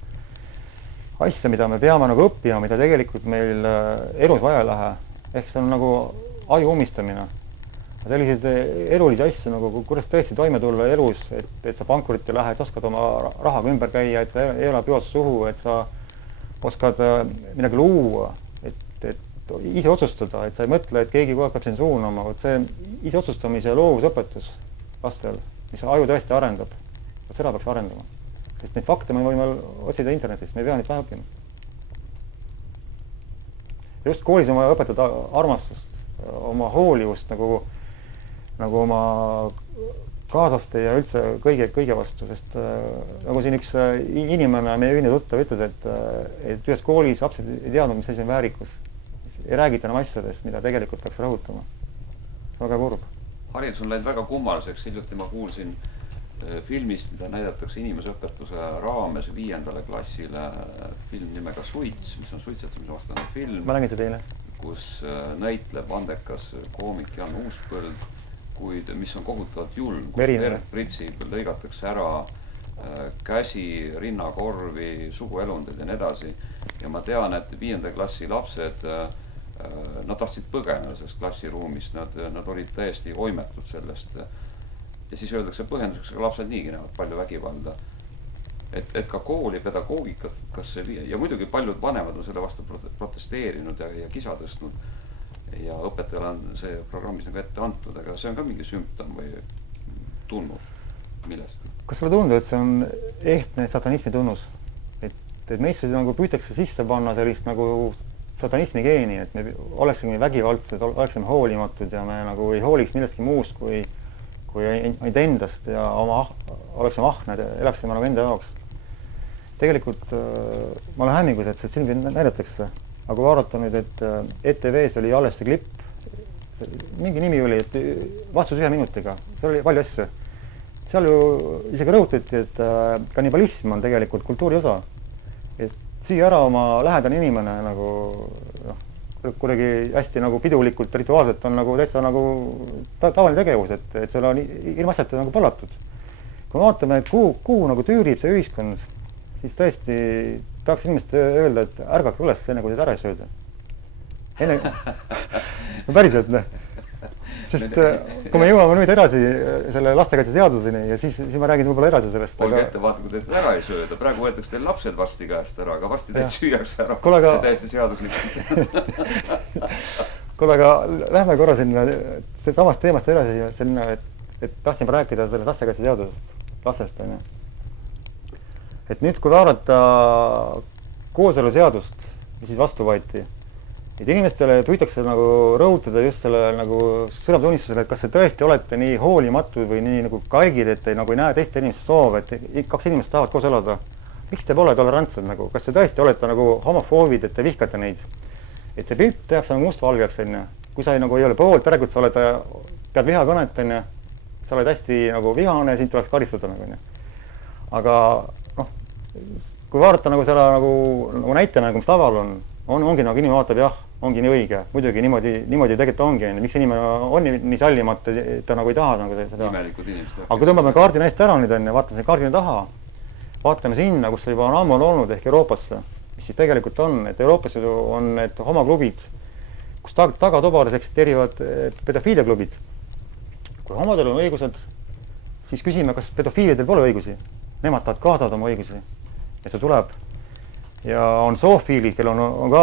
asja, mida me peame nagu õppima, mida tegelikult meil elus vaja ei lähe. Ehk see on nagu aju ummistamine. Selliseid elulisi asju, nagu kuidas tõesti toime tulla elus, et sa pankurit ei lähe, et sa oskad oma rahaga ümber käia, et sa ei ole püos suhu, et sa oskad midagi luua, et ise otsustada, et sa ei mõtle, et keegi kogu aeg peab siin suunama, see ise otsustamise ja loovusõpetus lastel, mis aju tõesti arendab, seda peaks arendama. Sest neid fakte me võime otsida internetist, me ei pea neid pähe õppima. Just koolis on vaja õpetada armastust, oma hoolivust nagu oma kaasaste ja üldse kõige vastu, sest nagu siin üks inimene, meie ühine tuttav ütles, et ühes koolis lapsed ei teadnud, mis asi on väärikus. Ei räägita enam asjadest, mida tegelikult peaks rõhutama. Väga kurb. Haridus on läinud väga kummaliseks. Hiljuti ma kuulsin filmist, mida näidatakse inimesõpetuse raames 5. klassile film nimega Suits, mis on suitsetamise vastane film. Ma nägin seda eile. Kus näitleb andekas koomik Jan Uuspõld, kuid mis on kohutavalt julm, kus pritsib, lõigatakse ära käsi, rinnakorvi, suguelundid ja nii edasi. Ja ma tean, et 5. klassi lapsed, nad tahtsid põgeneda sellest klassiruumist, nad olid täiesti oimetud sellest. Ja siis öeldakse põhjenduseks, aga lapsed niigi näevad palju vägivalda. Et ka kooli pedagoogikat, kas see viia, ja muidugi paljud vanemad on selle vastu protesteerinud ja kisa tõstnud ja õpetajale on see programmis nagu ette antud, aga see on ka mingi sümptom või tunnus millest? Kas sulle tundub, et see on ehtne satanismi tunnus? Et et meisse nagu püütakse sisse panna sellist nagu satanismi geeni, et me oleksime vägivaldsed, oleksime hoolimatud ja me nagu ei hooliks millestki muust kui ainult endast ja oleksime ahned ja elaksime nagu enda jaoks. Tegelikult ma olen hämmingus, et see silmi näidatakse, aga kui vaadata nüüd, et ETV-s oli alles see klipp, mingi nimi oli, et vastus 1 minutiga, seal oli palju asju. Seal ju isegi rõhutati, et kannibalism on tegelikult kultuuri osa. Et süüa ära oma lähedane inimene nagu kuidagi hästi nagu pidulikult, rituaalselt on nagu täitsa nagu tavaline tegevus, et seal on ilmaasjata nagu pallatud. Kui me vaatame, et kuhu nagu tüürib see ühiskond, siis tõesti tahaks inimest öelda, et ärgake üles enne, kui teid ära ei sööda. Enne, no päriselt, sest kui me jõuame nüüd edasi selle lastekaitseseaduseni ja siis ma räägin võib-olla edasi sellest. Olge ettevaatlik, kui teid ära ei sööda. Praegu võetakse teil lapsed varsti käest ära, aga varsti teid süüakse ära. Täiesti seaduslikult. Kuule, aga lähme korra sinna samast teemast edasi selline, et tahtsin rääkida sellest lastekaitseseadusest, lastest. Et nüüd, kui vaadata kooseluseadust, mis siis vastu võeti, et inimestele püütakse nagu rõhutada just selle nagu südametunnistusele, et kas te tõesti olete nii hoolimatud või nii nagu kalgid, et te nagu ei näe teiste inimeste soove, et 2 inimest tahavad koos elada. Miks te pole tolerantsed nagu? Kas te tõesti olete nagu homofoobid, et te vihkate neid? Et see pilt tehakse nagu mustvalgeks, kui sa nagu ei ole poolt, järelikult sa oled, pead vihakõnet, sa oled hästi nagu vihane ja sind tuleks karistada nagu. Aga kui vaadata nagu seda nagu näitena, mis taval ongi nagu inimene vaatab, jah, ongi nii õige. Muidugi niimoodi tegelikult ongi. Miks inimene on nii sallimata, ta nagu ei taha nagu seda. Nimelikud inimesed. Aga kui tõmbame kaardi näist ära nüüd vaatame see kaardini taha, vaatame sinna, kus see juba on ammu olnud ehk Euroopasse, mis siis tegelikult on, et Euroopas on need homoklubid, kus tagatubades eksisteerivad pedofiiliaklubid. Kui homodel on õigused, siis küsime, kas pedofiilidel pole õigusi. Nemad tahavad kaasada oma õigusi. Ja see tuleb. Ja on zoofiilid, kellel on ka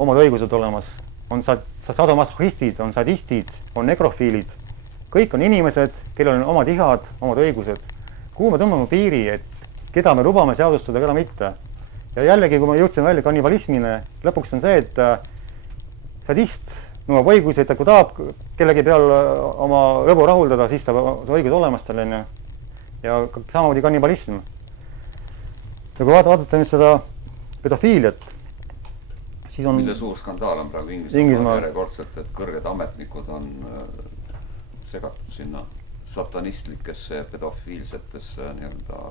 omad õigused olemas. On sadomasohhistid, on sadistid, on nekrofiilid. Kõik on inimesed, kellel on omad ihad, omad õigused. Kuhu me tõmbame piiri, et keda me lubame seadustada, keda mitte. Ja jällegi, kui me jõudsime välja kannibalismine, lõpuks on see, et sadist nõuab õigusi, et kui tahab kellegi peal oma lõbu rahuldada, siis ta see õigus olemas tal on. Ja samamoodi kannibalism. Ja kui vaadata nüüd seda pedofiiliat, siis on... Mille suur skandaal on praegu Inglismaal järjekordselt, et kõrged ametnikud on segatud sinna satanistlikesse pedofiilsetesse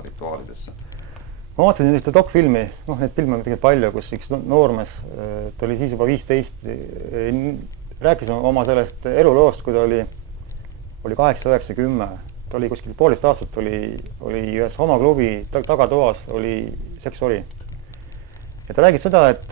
rituaalidesse. Ma vaatasin ühte dokfilmi, need filme on tegelikult palju, kus üks noormees, ta oli siis juba 15, rääkis oma sellest eluloost, kui ta oli 8-9-10. Ta oli kuskil 1,5 aastat, oli ühes homoklubi tagatoas, oli seksori. Ja ta räägib seda, et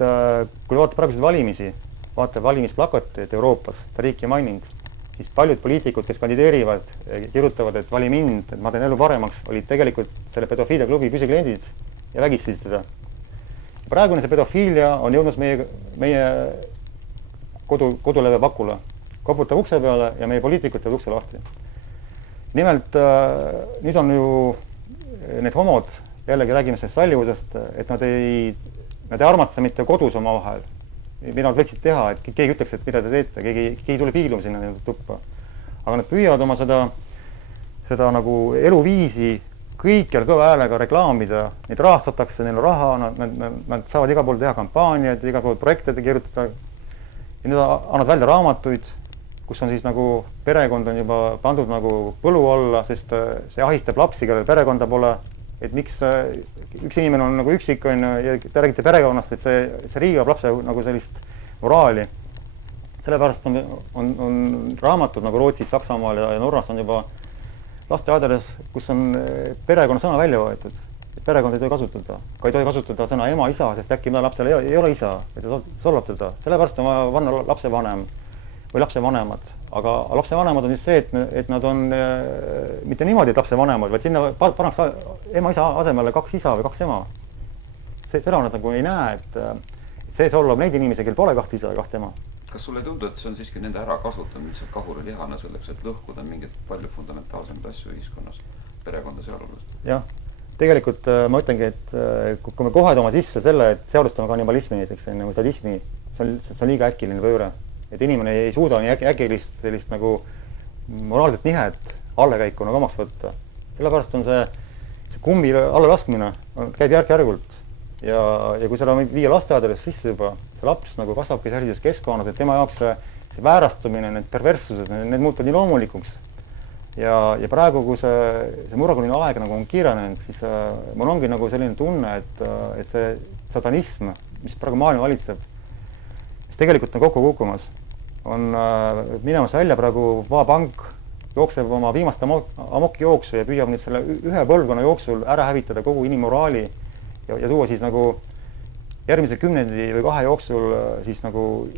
kui vaata praeguseid valimisi, vaata valimisplakateid Euroopas, ta riiki maininud, siis paljud poliitikud, kes kandideerivad, kirjutavad, et vali mind, et ma teen elu paremaks, olid tegelikult selle pedofiiliaklubi püsikliendid ja vägistasid teda. Praegune see pedofiilia on jõudnud meie koduleve pakule. Koputab ukse peale ja meie poliitikud teevad ukse lahti. Nimelt, nüüd on ju need homod, jällegi räägime sellest sallivusest, et nad ei armata mitte kodus oma vahel, mida nad võiksid teha, et keegi ütleks, et mida te teete, keegi tule piiluma sinna tuppa. Aga nad püüavad oma seda nagu eluviisi kõikjal kõva häälega reklaamida, neid rahastatakse, neil on raha, nad saavad igal pool teha kampaaniaid, igal pool projekte kirjutada ja nüüd annavad välja raamatuid, kus on siis nagu perekond on juba pandud nagu põlu alla, sest see ahistab lapsi, kellel perekonda pole, et miks üks inimene on nagu üksik ja te räägite perekonnast, et see riigab lapse nagu sellist moraali. Sellepärast on raamatud nagu Rootsis, Saksamaal ja Norras on juba lasteaedades, kus on perekonna sõna välja võetud. Perekond ei tohi kasutada. Ka ei tohi kasutada sõna ema, isa, sest äkki mõne lapsel ei ole isa, et ta solvab teda. Sellepärast on vaja lapsevanem või lapsevanemad. Aga lapsevanemad on siis see, et nad on mitte niimoodi, et lapsevanemad, vaid sinna pannaks ema, isa asemele 2 isa või 2 ema. Seda nad nagu ei näe, et see solvab neid inimesi, kel pole 2 isa ja 2 ema. Kas sulle ei tundu, et see on siiski nende ära kasutamine lihtsalt kahurilihana selleks, et lõhkuda mingit palju fundamentaalsemaid asju ühiskonnas, perekonda sealhulgas? Jah, tegelikult ma ütlengi, et kui me kohe toome sisse selle, et seadustame kannibalismi näiteks enne või sadismi, see on liiga äkiline pööre. Et inimene ei suuda nii äkilist sellist nagu moraalset nihet allakäiku nagu omaks võtta. Sellepärast on see kummi allalaskmine käib järk-järgult. Ja kui seda viia lasteaedades sisse juba, see laps nagu kasvabki sellises keskkonnas, et tema jaoks see väärastumine, need perverssused, need muutuvad nii loomulikuks. Ja praegu, kui see murranguline aeg nagu on kiiranenud, siis mul ongi nagu selline tunne, et see satanism, mis praegu maailma valitseb, mis tegelikult on kokku kukkumas, on minemas välja praegu Vaapank, jookseb oma viimast amokki jooksu ja püüab nüüd selle ühe põlvkonna jooksul ära hävitada kogu inimmoraali ja tuua siis nagu järgmise 10 või 2 jooksul siis nagu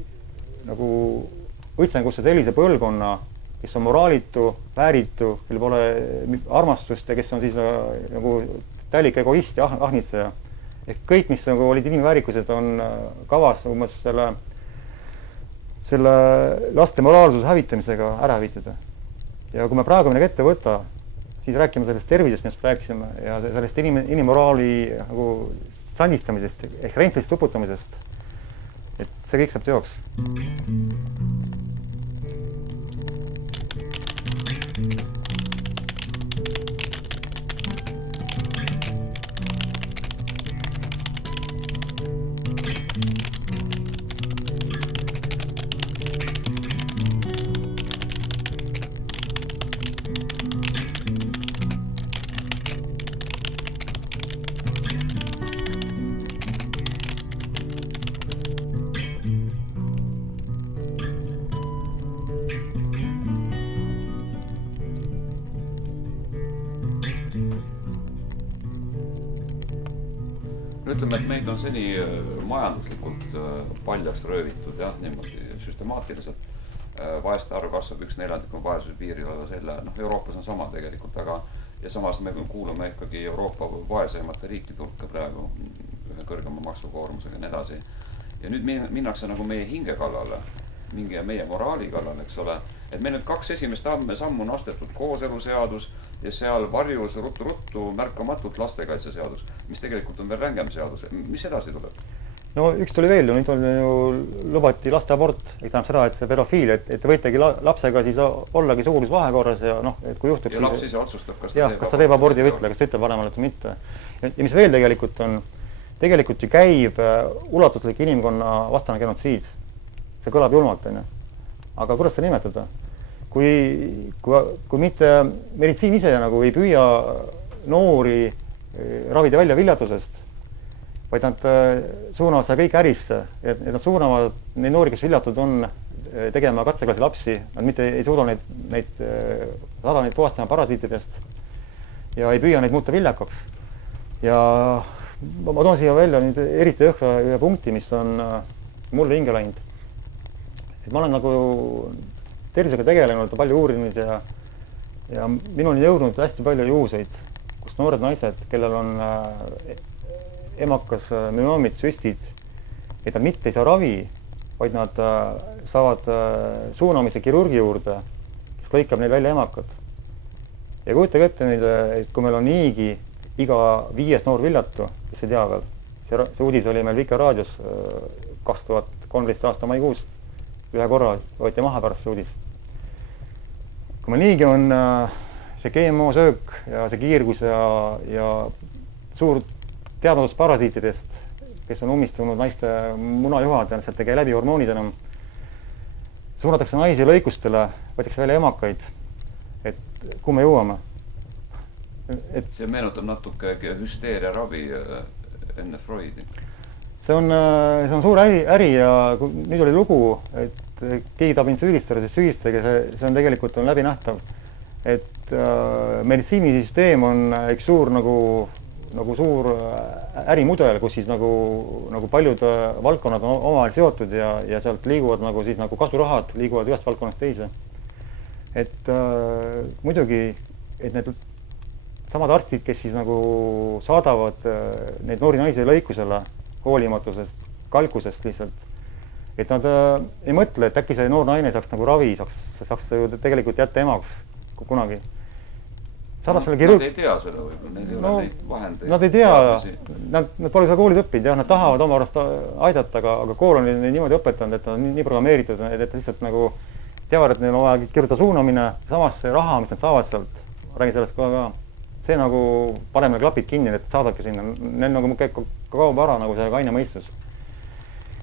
õitsengusse sellise põlvkonna, kes on moraalitu, vääritu, kel pole armastust ja kes on siis nagu täielik egoist ja ahnitseja. Ehk kõik, mis nagu olid inimväärikused, on kavas umbes selle laste moraalsuse hävitamisega ära hävitada. Ja kui me praegu midagi ette võtta, siis rääkime sellest tervisest, millest rääkisime, ja sellest inimmoraali nagu sandistamisest ehk rentsist uputamisest, et see kõik saab teoks. Ütleme, et meid on seni majanduslikult paljaks röövitud, jah, niimoodi süstemaatiliselt. Vaeste arv kasvab 1/4 on vaesuse piiril, aga selle, Euroopas on sama tegelikult, aga ja samas me kuulume ikkagi Euroopa vaesemate riikide hulka praegu ühe kõrgema maksukoormusega ja nii edasi. Ja nüüd minnakse nagu meie hinge kallale, meie moraali kallale, eks ole, et meil nüüd 2 esimest sammu on astetud kooseluseadus ja seal varjus ruttu märkamatult lastekaitseseadus, mis tegelikult on veel rängem seadus. Mis edasi tuleb? No üks tuli veel, nüüd on ju lubati lasteabort, tähendab seda, et see pedofiil, et te võitegi lapsega siis ollagi sugulusvahekorras ja et kui juhtub ja laps ise otsustab, kas ta teeb abordi või ütle, kas ta ütleb vanemale või mitte. Ja mis veel tegelikult on, tegelikult ju käib ulatuslik inimkonna vastane genotsiid. See kõlab julmalt, on ju. Aga kuidas seda nimetada? Kui mitte meditsiin ise nagu ei püüa noori ravida välja viljatusest, vaid nad suunavad seda kõik ärisse, et nad suunavad neid noori, kes viljatud on, tegema katseklassi lapsi, nad mitte ei suuda saada neid puhastama parasiitidest ja ei püüa neid muuta viljakaks. Ja ma toon siia välja nüüd eriti õhka ühe punkti, mis on mulle hinge läinud. Et ma olen nagu tervisega tegelenud, palju uurinud ja minul on jõudnud hästi palju juhuseid, kus noored naised, kellel on emakas müoomid, süstid, et nad mitte ei saa ravi, vaid nad saavad suunamise kirurgi juurde, kes lõikab neil välja emakad. Ja kujutage ette nüüd, et kui meil on niigi iga 5 noor viljatu, kes ei tea veel, see uudis oli meil Vikerraadios 2013 aasta maikuus, ühe korra võeti maha pärast see uudis. Kui meil niigi on see GMO söök ja see kiirgus ja suur teadmatus parasiitidest, kes on ummistunud naiste munajuhad ja sealt ei käi läbi hormoonid enam, suunatakse naisi lõikustele, võetakse välja emakaid, et kuhu me jõuame. See meenutab natuke hüsteeria ravi enne Freudi. See on suur äri ja nüüd oli lugu, et keegi tahab mind süüdistada, siis süüdistage, see on tegelikult on läbinähtav. Et meditsiinisüsteem on üks suur nagu suur ärimudel, kus siis nagu paljud valdkonnad on omavahel seotud ja sealt liiguvad nagu kasurahad liiguvad ühest valdkonnast teise. Et muidugi, et need samad arstid, kes siis nagu saadavad neid noori naisi lõikusele hoolimatusest, kalkusest lihtsalt, et nad ei mõtle, et äkki see noor naine saaks nagu ravi, saaks ju tegelikult jätta emaks kunagi. saadab selle Nad ei tea seda võib-olla, neil ei ole neid vahendeid. Nad ei tea, nad pole seda koolid õppinud, jah, nad tahavad oma arvast aidata, aga kool on neid niimoodi õpetanud, et nad on nii programmeeritud, et lihtsalt nagu teavad, et neil on vaja kirjutada suunamine, samas see raha, mis nad saavad sealt, räägin sellest kohe ka, see nagu paneb neil klapid kinni, et saadabki sinna, neil nagu kaob ära nagu see kaine mõistus.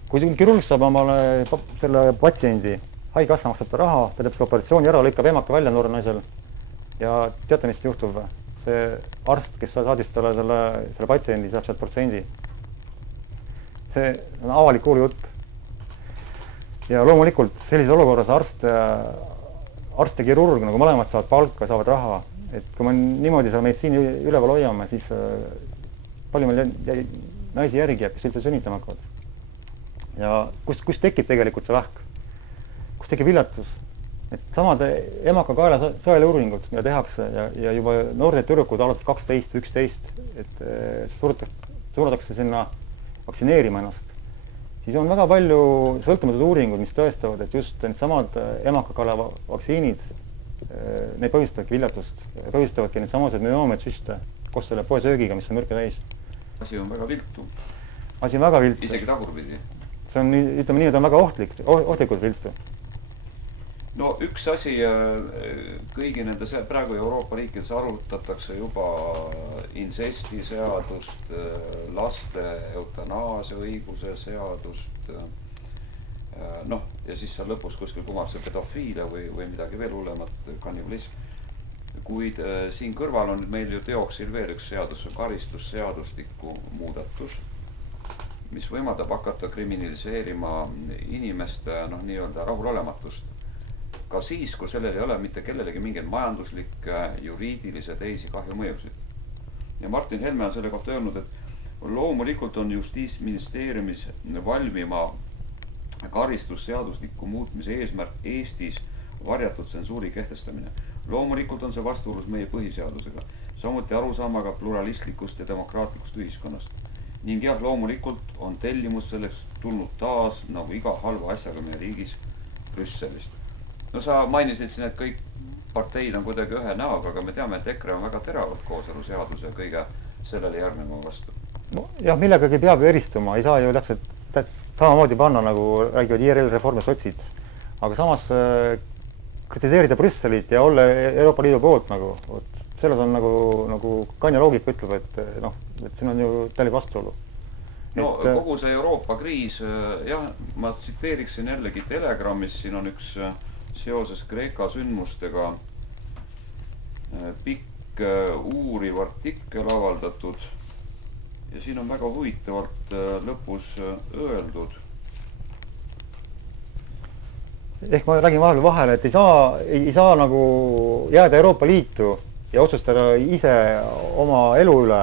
Kui kirurg saab omale selle patsiendi, haigekassa maksab ta raha, ta teeb selle operatsiooni ära, lõikab emaka välja noore naisel ja teate, mis juhtub või? See arst, kes saadis talle selle patsiendi, saab sealt protsendi. See on avalik koolijutt. Ja loomulikult sellises olukorras arst ja kirurg nagu mõlemad saavad palka, saavad raha. Et kui me niimoodi seda meditsiini üleval hoiame, siis palju meil naisi järgi jääb, kes üldse sünnitama hakkavad. Ja kus tekib tegelikult see vähk? Kus tekib viljatus? Et samad emaka kaela sõele uuringud, mida tehakse ja juba noored tüdrukud alates 12, 11, et suunatakse sinna vaktsineerima ennast. Siis on väga palju sõltumatud uuringud, mis tõestavad, et just need samad emaka kaela vaktsiinid, need põhjustavadki viljatust, põhjustavadki need samased müoomed süste koos selle poesöögiga, mis on mürke täis. Asi on väga viltu. Asi on väga viltu. Isegi tagurpidi. See on, ütleme nii, et on väga ohtlikult viltu. No üks asi kõigi nende, praegu Euroopa riikides arutatakse juba insesti seadust, laste eutanaasia õiguse seadust, noh, ja siis seal lõpus kuskil kumab see pedofiilia või midagi veel hullemat, kannibalism. Kuid siin kõrval on meil ju teoksil veel üks seadus, karistusseadustiku muudatus, mis võimaldab hakata kriminaliseerima inimeste nii-öelda rahulolematust. Ka siis, kui sellel ei ole mitte kellelegi mingeid majanduslikke, juriidilise teisi kahjumõjusid. Ja Martin Helme on selle kohta öelnud, et loomulikult on Justiitsministeeriumis valmima karistusseadusliku muutmise eesmärk Eestis varjatud tsensuuri kehtestamine. Loomulikult on see vastuolus meie põhiseadusega, samuti arusaamaga pluralistlikust ja demokraatlikust ühiskonnast. Ning jah, loomulikult on tellimus selleks tulnud taas, nagu iga halva asjaga meie riigis, Brüsselist. No sa mainisid siin, et kõik parteid on kuidagi ühe näoga, aga me teame, et EKRE on väga teravad kooseluseaduse ja kõige sellele järgneva vastu. No, jah, millegagi peab eristuma, ei saa ju täpselt samamoodi panna, nagu räägivad IRL, Reform ja sotsid. Aga samas kritiseerida Brüsselit ja olla Euroopa Liidu poolt nagu, selles on nagu Kanja loogika ütleb, et siin on ju täielig vastuolu. No kogu see Euroopa kriis, jah, ma tsiteeriksin jällegi Telegrammis, siin on üks seoses Kreeka sündmustega pikk uuriv artikkel avaldatud ja siin on väga huvitavalt lõpus öeldud. Ehk ma räägin vahele, et ei saa nagu jääda Euroopa Liitu ja otsustada ise oma elu üle,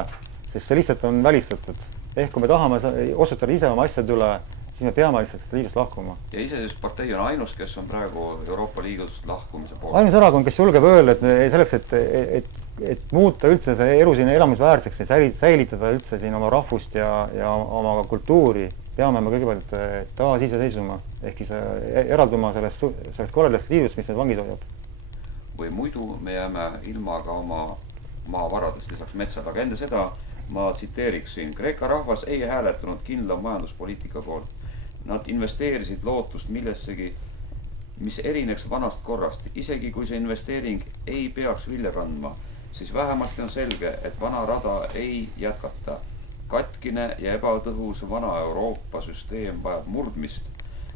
sest see lihtsalt on välistatud. Ehk kui me tahame otsustada ise oma asjad üle, siis me peame lihtsalt liidust lahkuma. Ja isesest partei on ainus, kes on praegu Euroopa Liidust lahkumise poolt. Ainus erakond, kes julgeb öelda, et selleks, et muuta üldse see elu siin elamisväärseks ja säilitada üldse siin oma rahvust ja oma kultuuri, peame me kõigepealt taas ise seisuma, ehk siis eralduma sellest korraldast liidust, mis meid vangis hoiab. Või muidu me jääme ilma ka oma maavaradest lisaks metsale, aga enne seda ma tsiteeriksin. Kreeka rahvas ei hääletanud kindla majanduspoliitika poolt. Nad investeerisid lootust millessegi, mis erineks vanast korrast. Isegi kui see investeering ei peaks vilja kandma, siis vähemasti on selge, et vana rada ei jätkata. Katkine ja ebatõhus vana Euroopa süsteem vajab murdmist,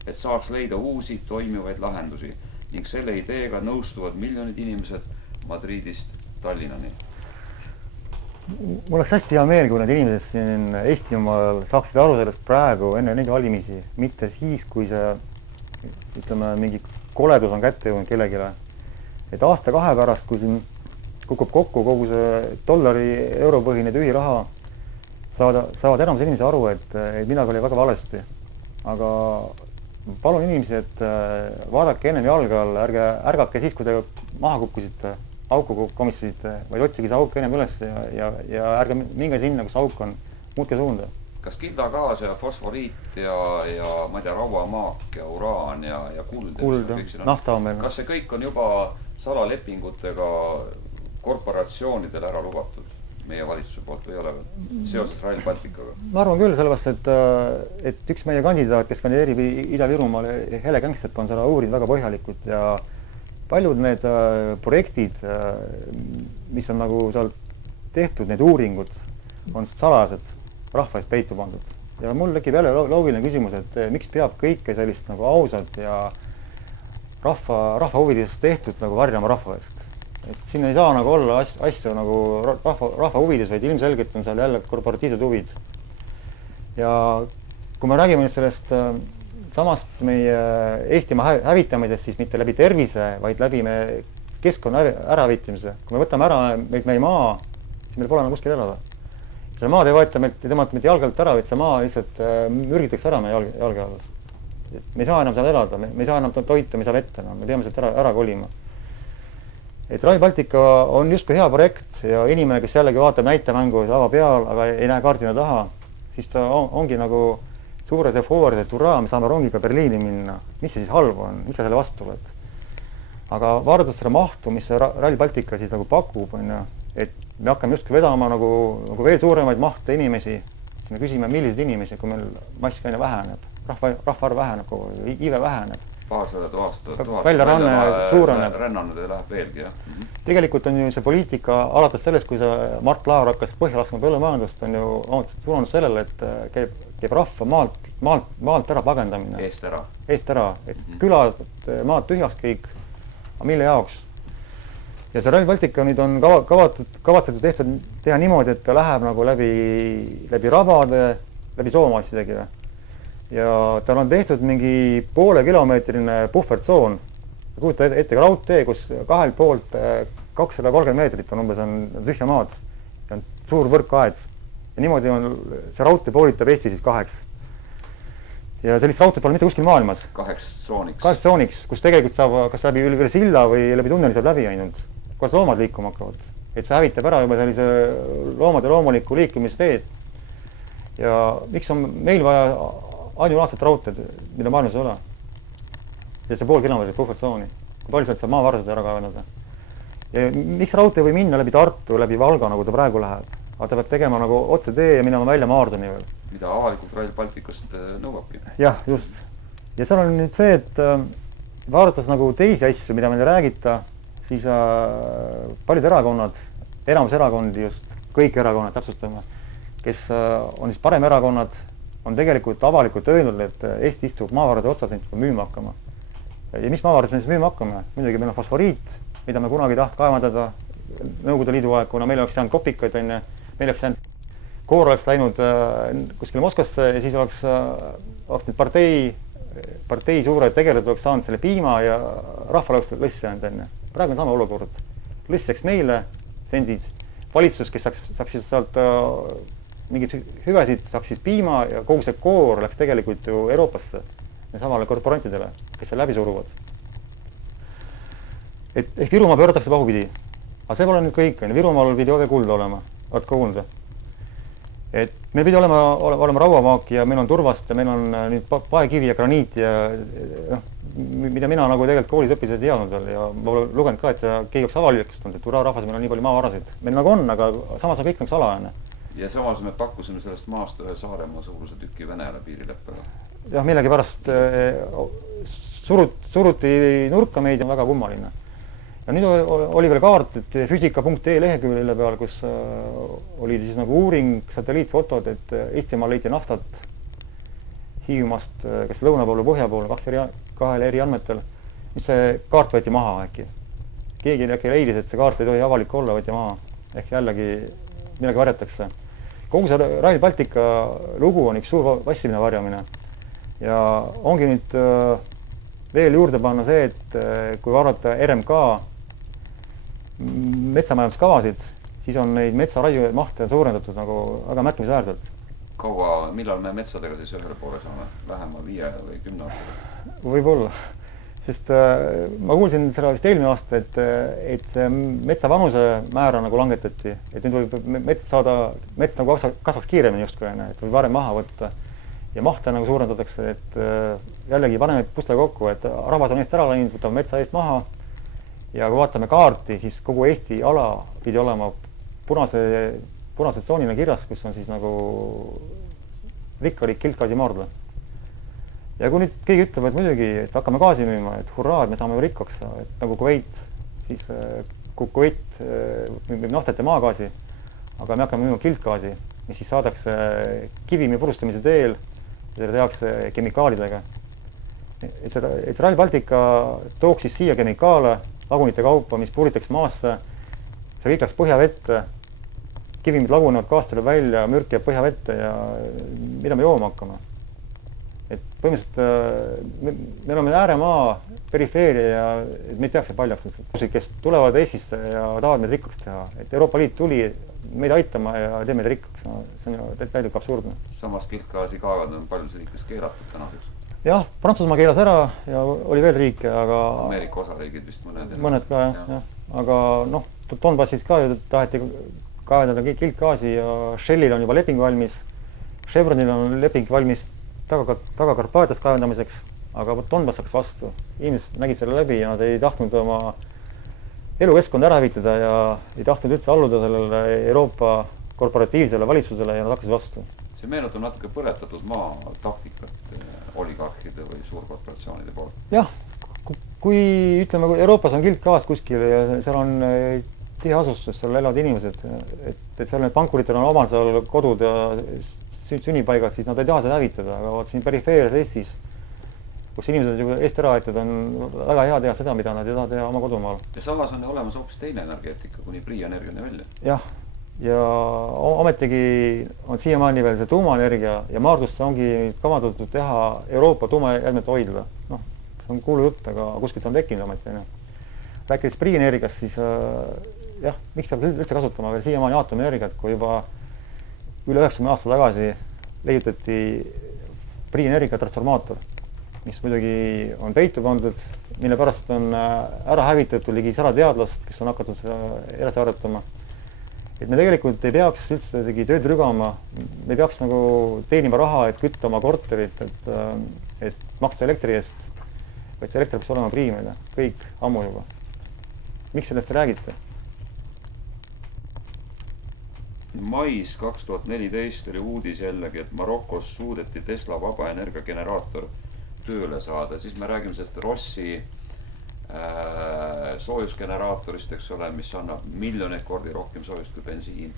et saaks leida uusi toimivaid lahendusi ning selle ideega nõustuvad miljonid inimesed Madridist Tallinnani. Mul oleks hästi hea meel, kui need inimesed siin Eestimaal saaksid aru sellest praegu enne neid valimisi, mitte siis, kui see, ütleme, mingi koledus on kätte jõudnud kellegile. Et aasta-kahe pärast, kui siin kukub kokku kogu see dollari, europõhine tühi raha, saavad enamus inimesi aru, et midagi oli väga valesti. Aga palun inimesi, et vaadake ennem jalga all, ärgake siis, kui te maha kukkusite, auku komistasite, vaid otsige see auk ennem üles ja ärge minge sinna, kus auk on, muutke suunda. Kas kildagaas ja fosforiit ja ma ei tea, rauamaak ja uraan ja kuld, nafta on meil. Kas see kõik on juba salalepingutega korporatsioonidele ära lubatud meie valitsuse poolt või ei ole seoses Rail Balticaga? Ma arvan küll, sellepärast, et üks meie kandidaat, kes kandideerib Ida-Virumaal, Hele Kängstepp, on seda uurinud väga põhjalikult ja paljud need projektid, mis on nagu seal tehtud, need uuringud, on salajased, rahva eest peitu pandud. Ja mul tekib jälle loogiline küsimus, et miks peab kõike sellist nagu ausalt ja rahva huvides tehtud nagu varjama rahva eest. Et siin ei saa nagu olla asju nagu rahva huvides, vaid ilmselgelt on seal jälle korporatiivsed huvid. Ja kui me räägime sellest samast meie Eestimaa hävitamisest, siis mitte läbi tervise, vaid läbi me keskkonna ärahävitamise. Kui me võtame ära meie maa, siis meil pole kuskil elada. Selle maad ei võeta meilt jalge alt ära, vaid see maa lihtsalt mürgitakse ära meie jalge all. Me ei saa enam seal elada, me ei saa enam toita, me ei saa vette enam, me peame sealt ära kolima. Et Rail Baltica on justkui hea projekt ja inimene, kes jällegi vaatab näitemängu lava peal, aga ei näe kaardina taha, siis ta ongi nagu suures eufoorias, et hurraa, me saame rongiga Berliini minna. Mis see siis halb on? Miks sa selle vastu oled? Aga vaadates selle mahtu, mis see Rail Baltica siis nagu pakub, et me hakkame justkui vedama nagu veel suuremaid mahte inimesi, siis me küsime, millised inimesi, kui meil mass aina väheneb, rahvaarv väheneb kogu aeg, iive väheneb. Paarsada tuhat väljaranne suureneb. Rännanud ja läheb veelgi, jah. Tegelikult on ju see poliitika alates sellest, kui see Mart Laar hakkas põhja laskma põllumajandust, on ju suunud sellele, et käib rahva maalt ära pagendamine. Eest ära. Et külad, maad tühjaks kõik, aga mille jaoks? Ja see Rail Baltica nüüd on kavatsetud teha niimoodi, et ta läheb nagu läbi rabade, läbi Soomaassidegi. Ja tal on tehtud mingi poole-kilomeetrine puhvertsoon. Kujuta ette raudtee, kus kahel poolt 230 meetrit on umbes on tühja maad ja on suur võrkaed. Ja niimoodi on see raudtee poolitab Eesti siis kaheks. Ja sellist raudteed pole mitte kuskil maailmas. Kaheks tsooniks, kus tegelikult saab kas läbi üle silla või läbi tunneli saab läbi ainult. Kuidas loomad liikuma hakkavad. Et see hävitab ära juba sellise loomade loomuliku liikumisteed. Ja miks on meil vaja ainulaadset raudteed, mida maailmas ei ole. Ja see pool kilomeetrit puhvertsooni. Kui palju saab maavarased ära kaevendada. Ja miks raudtee või minna läbi Tartu, läbi Valga, nagu ta praegu läheb? Aga ta peab tegema nagu otse tee ja minema välja Maardoni veel. Mida avalikult Rail Balticust nõuabki. Jah, just. Ja seal on nüüd see, et vaadates nagu teisi asju, mida meil ei räägita, siis paljud erakonnad, enamus erakondi just, kõik erakonnad täpsustame, kes on siis parem erakonnad, on tegelikult avalikult öelnud, et Eesti istub maavarade otsas, neid peab müüma hakkama. Ja mis maavarades me siis müüma hakkame? Muidugi meil on fosforiit, mida me kunagi taht kaevandada Nõukogude Liidu aeg, kuna meil oleks jäänud kopikaid, meil oleks jäänud, koor oleks läinud kuskile Moskvasse ja siis oleks need partei suured tegelased oleks saanud selle piima ja rahval oleks lõss jäänud. Praegu on sama olukord. Lõss jääks meile, sendid, valitsus, kes saaks sealt mingid hüvesid, saaks siis piima ja kogu see koor läks tegelikult ju Euroopasse, samale korporantidele, kes seal läbi suruvad. Ehk Virumaa pööratakse pahupidi. Aga see pole nüüd kõik. Virumaal pidi veel kulda olema. Oled kuulnud? Et meil pidi olema rauamaak ja meil on turvast ja meil on nüüd paekivi ja graniit ja mida mina nagu tegelikult koolis õpilased ei teadnud veel ja ma olen lugenud ka, et see keegi oleks avalikustanud, et ura rahvas, meil on nii palju maavarasid. Meil nagu on, aga samas on kõik nagu salajane. Ja samas me pakkusime sellest maast ühe Saaremaa suuruse tüki Venele piirileppega. Jah, millegi pärast suruti nurka meid ja väga kummaline. Ja nüüd oli veel kaart, et füüsika.ee leheküljele peal, kus oli siis nagu uuring, satelliitfotod, et Eestimaal leiti naftat Hiiumaast, kes lõuna poole, põhja poole, kahel eri andmetel. Nüüd see kaart võeti maha äkki. Keegi leidis, et see kaart ei tohi avalik olla, võeti maha. Ehk jällegi midagi varjatakse. Kogu see Rail Baltica lugu on üks suur vassimine varjamine. Ja ongi nüüd veel juurde panna see, et kui vaadata RMK metsamajanduskavasid, siis on neid metsaraiu mahte suurendatud nagu väga märkimisväärselt. Kaua, millal me metsadega siis ühele poole saame? Vähema 5 või 10 aastaga? Võib-olla. Sest ma kuulsin selle vist eelmine aasta, et see metsa vanuse määra nagu langetati. Et nüüd võib mets nagu kasvaks kiiremini justkui, et võib varem maha võtta. Ja mahte nagu suurendatakse, et jällegi paneme pusle kokku, et rahvas on eest ära läinud, võtame metsa eest maha ja kui vaatame kaarti, siis kogu Eesti ala pidi olema punase tsoonina kirjas, kus on siis nagu rikkalik kiltgaasi maardla. Ja kui nüüd keegi ütleb, et muidugi, et hakkame gaasi müüma, et hurraa, et me saame rikkaks, et nagu Kuveit, siis Kuveit müüb naftat ja maagaasi, aga me hakkame müüma kiltgaasi, mis siis saadakse kivimi purustamise teel ja seda tehakse kemikaalidega. Et Rail Baltica tooks siis siia kemikaale, lagunite kaupa, mis puuritakse maasse, see kõik läks põhjavette, kivimid lagunevad, gaas tuleb välja, mürk jääb põhjavette ja mida me jooma hakkame. Et põhimõtteliselt me oleme ääremaa, perifeeria ja meid tehakse paljaks. Kes tulevad Eestisse ja tahavad meid rikkaks teha. Et Euroopa Liit tuli meid aitama ja teeb meid rikkaks. No, see on täielikult absurdne. Samas kiltgaasi kaevad on paljudes riikides keelatud tänaseks. Jah, Prantsusmaa keelas ära ja oli veel riike, aga Ameerika osariigid vist mõned ka, jah. Aga noh, Donbassis ka ju taheti kaevandada kiltgaasi ja Shellil on juba leping valmis. Chevronil on leping valmis taga Karpaatias kaevandamiseks, aga Donbass hakkas vastu. Inimesed nägid selle läbi ja nad ei tahtnud oma elukeskkonda ära hävitada ja ei tahtnud üldse alluda sellele Euroopa korporatiivsele valitsusele ja nad hakkasid vastu. See meenutab natuke põletatud maa taktikat oligarhide või suurkorporatsioonide poolt. Jah, kui ütleme, kui Euroopas on kiltgaas kuskil ja seal on tiheasustus, seal elavad inimesed, et seal need pankuritel on omal seal kodud ja sünnipaigad, siis nad ei taha seda hävitada, aga vaat siin perifeerias Eestis, kus inimesed ju Eesti ära aetud, on väga hea teha seda, mida nad ei taha teha oma kodumaal. Ja samas on olemas hoopis teine energeetika, kuni Priienergiani välja. Jah, ja ometigi on siiamaani veel see tuumaenergia ja Maardusse ongi kavandatud teha Euroopa tuumajäätmete hoidla. Noh, see on kuulu jutt, aga kuskilt on tekkinud ometi. Rääkides Priienergiast, siis jah, miks peab üldse kasutama veel siiamaani aatomienergiat, kui juba üle 90 aasta tagasi leiutati Priienergia transformaator, mis muidugi on peitu pandud, mille pärast on ära hävitatud ligi 100 teadlast, kes on hakatud seda edasi arutama. Et me tegelikult ei peaks üldse tööd rügama, me peaks nagu teenima raha, et kütta oma korterit, et maksta elektri eest, vaid see elekter peaks olema priimine, kõik ammu juba. Miks sellest räägite? Mais 2014 oli uudis jällegi, et Marokos suudeti Tesla vabaenergiageneraator tööle saada. Siis me räägime sellest Rossi soojusgeneraatorist, eks ole, mis annab miljoneid kordi rohkem soojust kui bensiin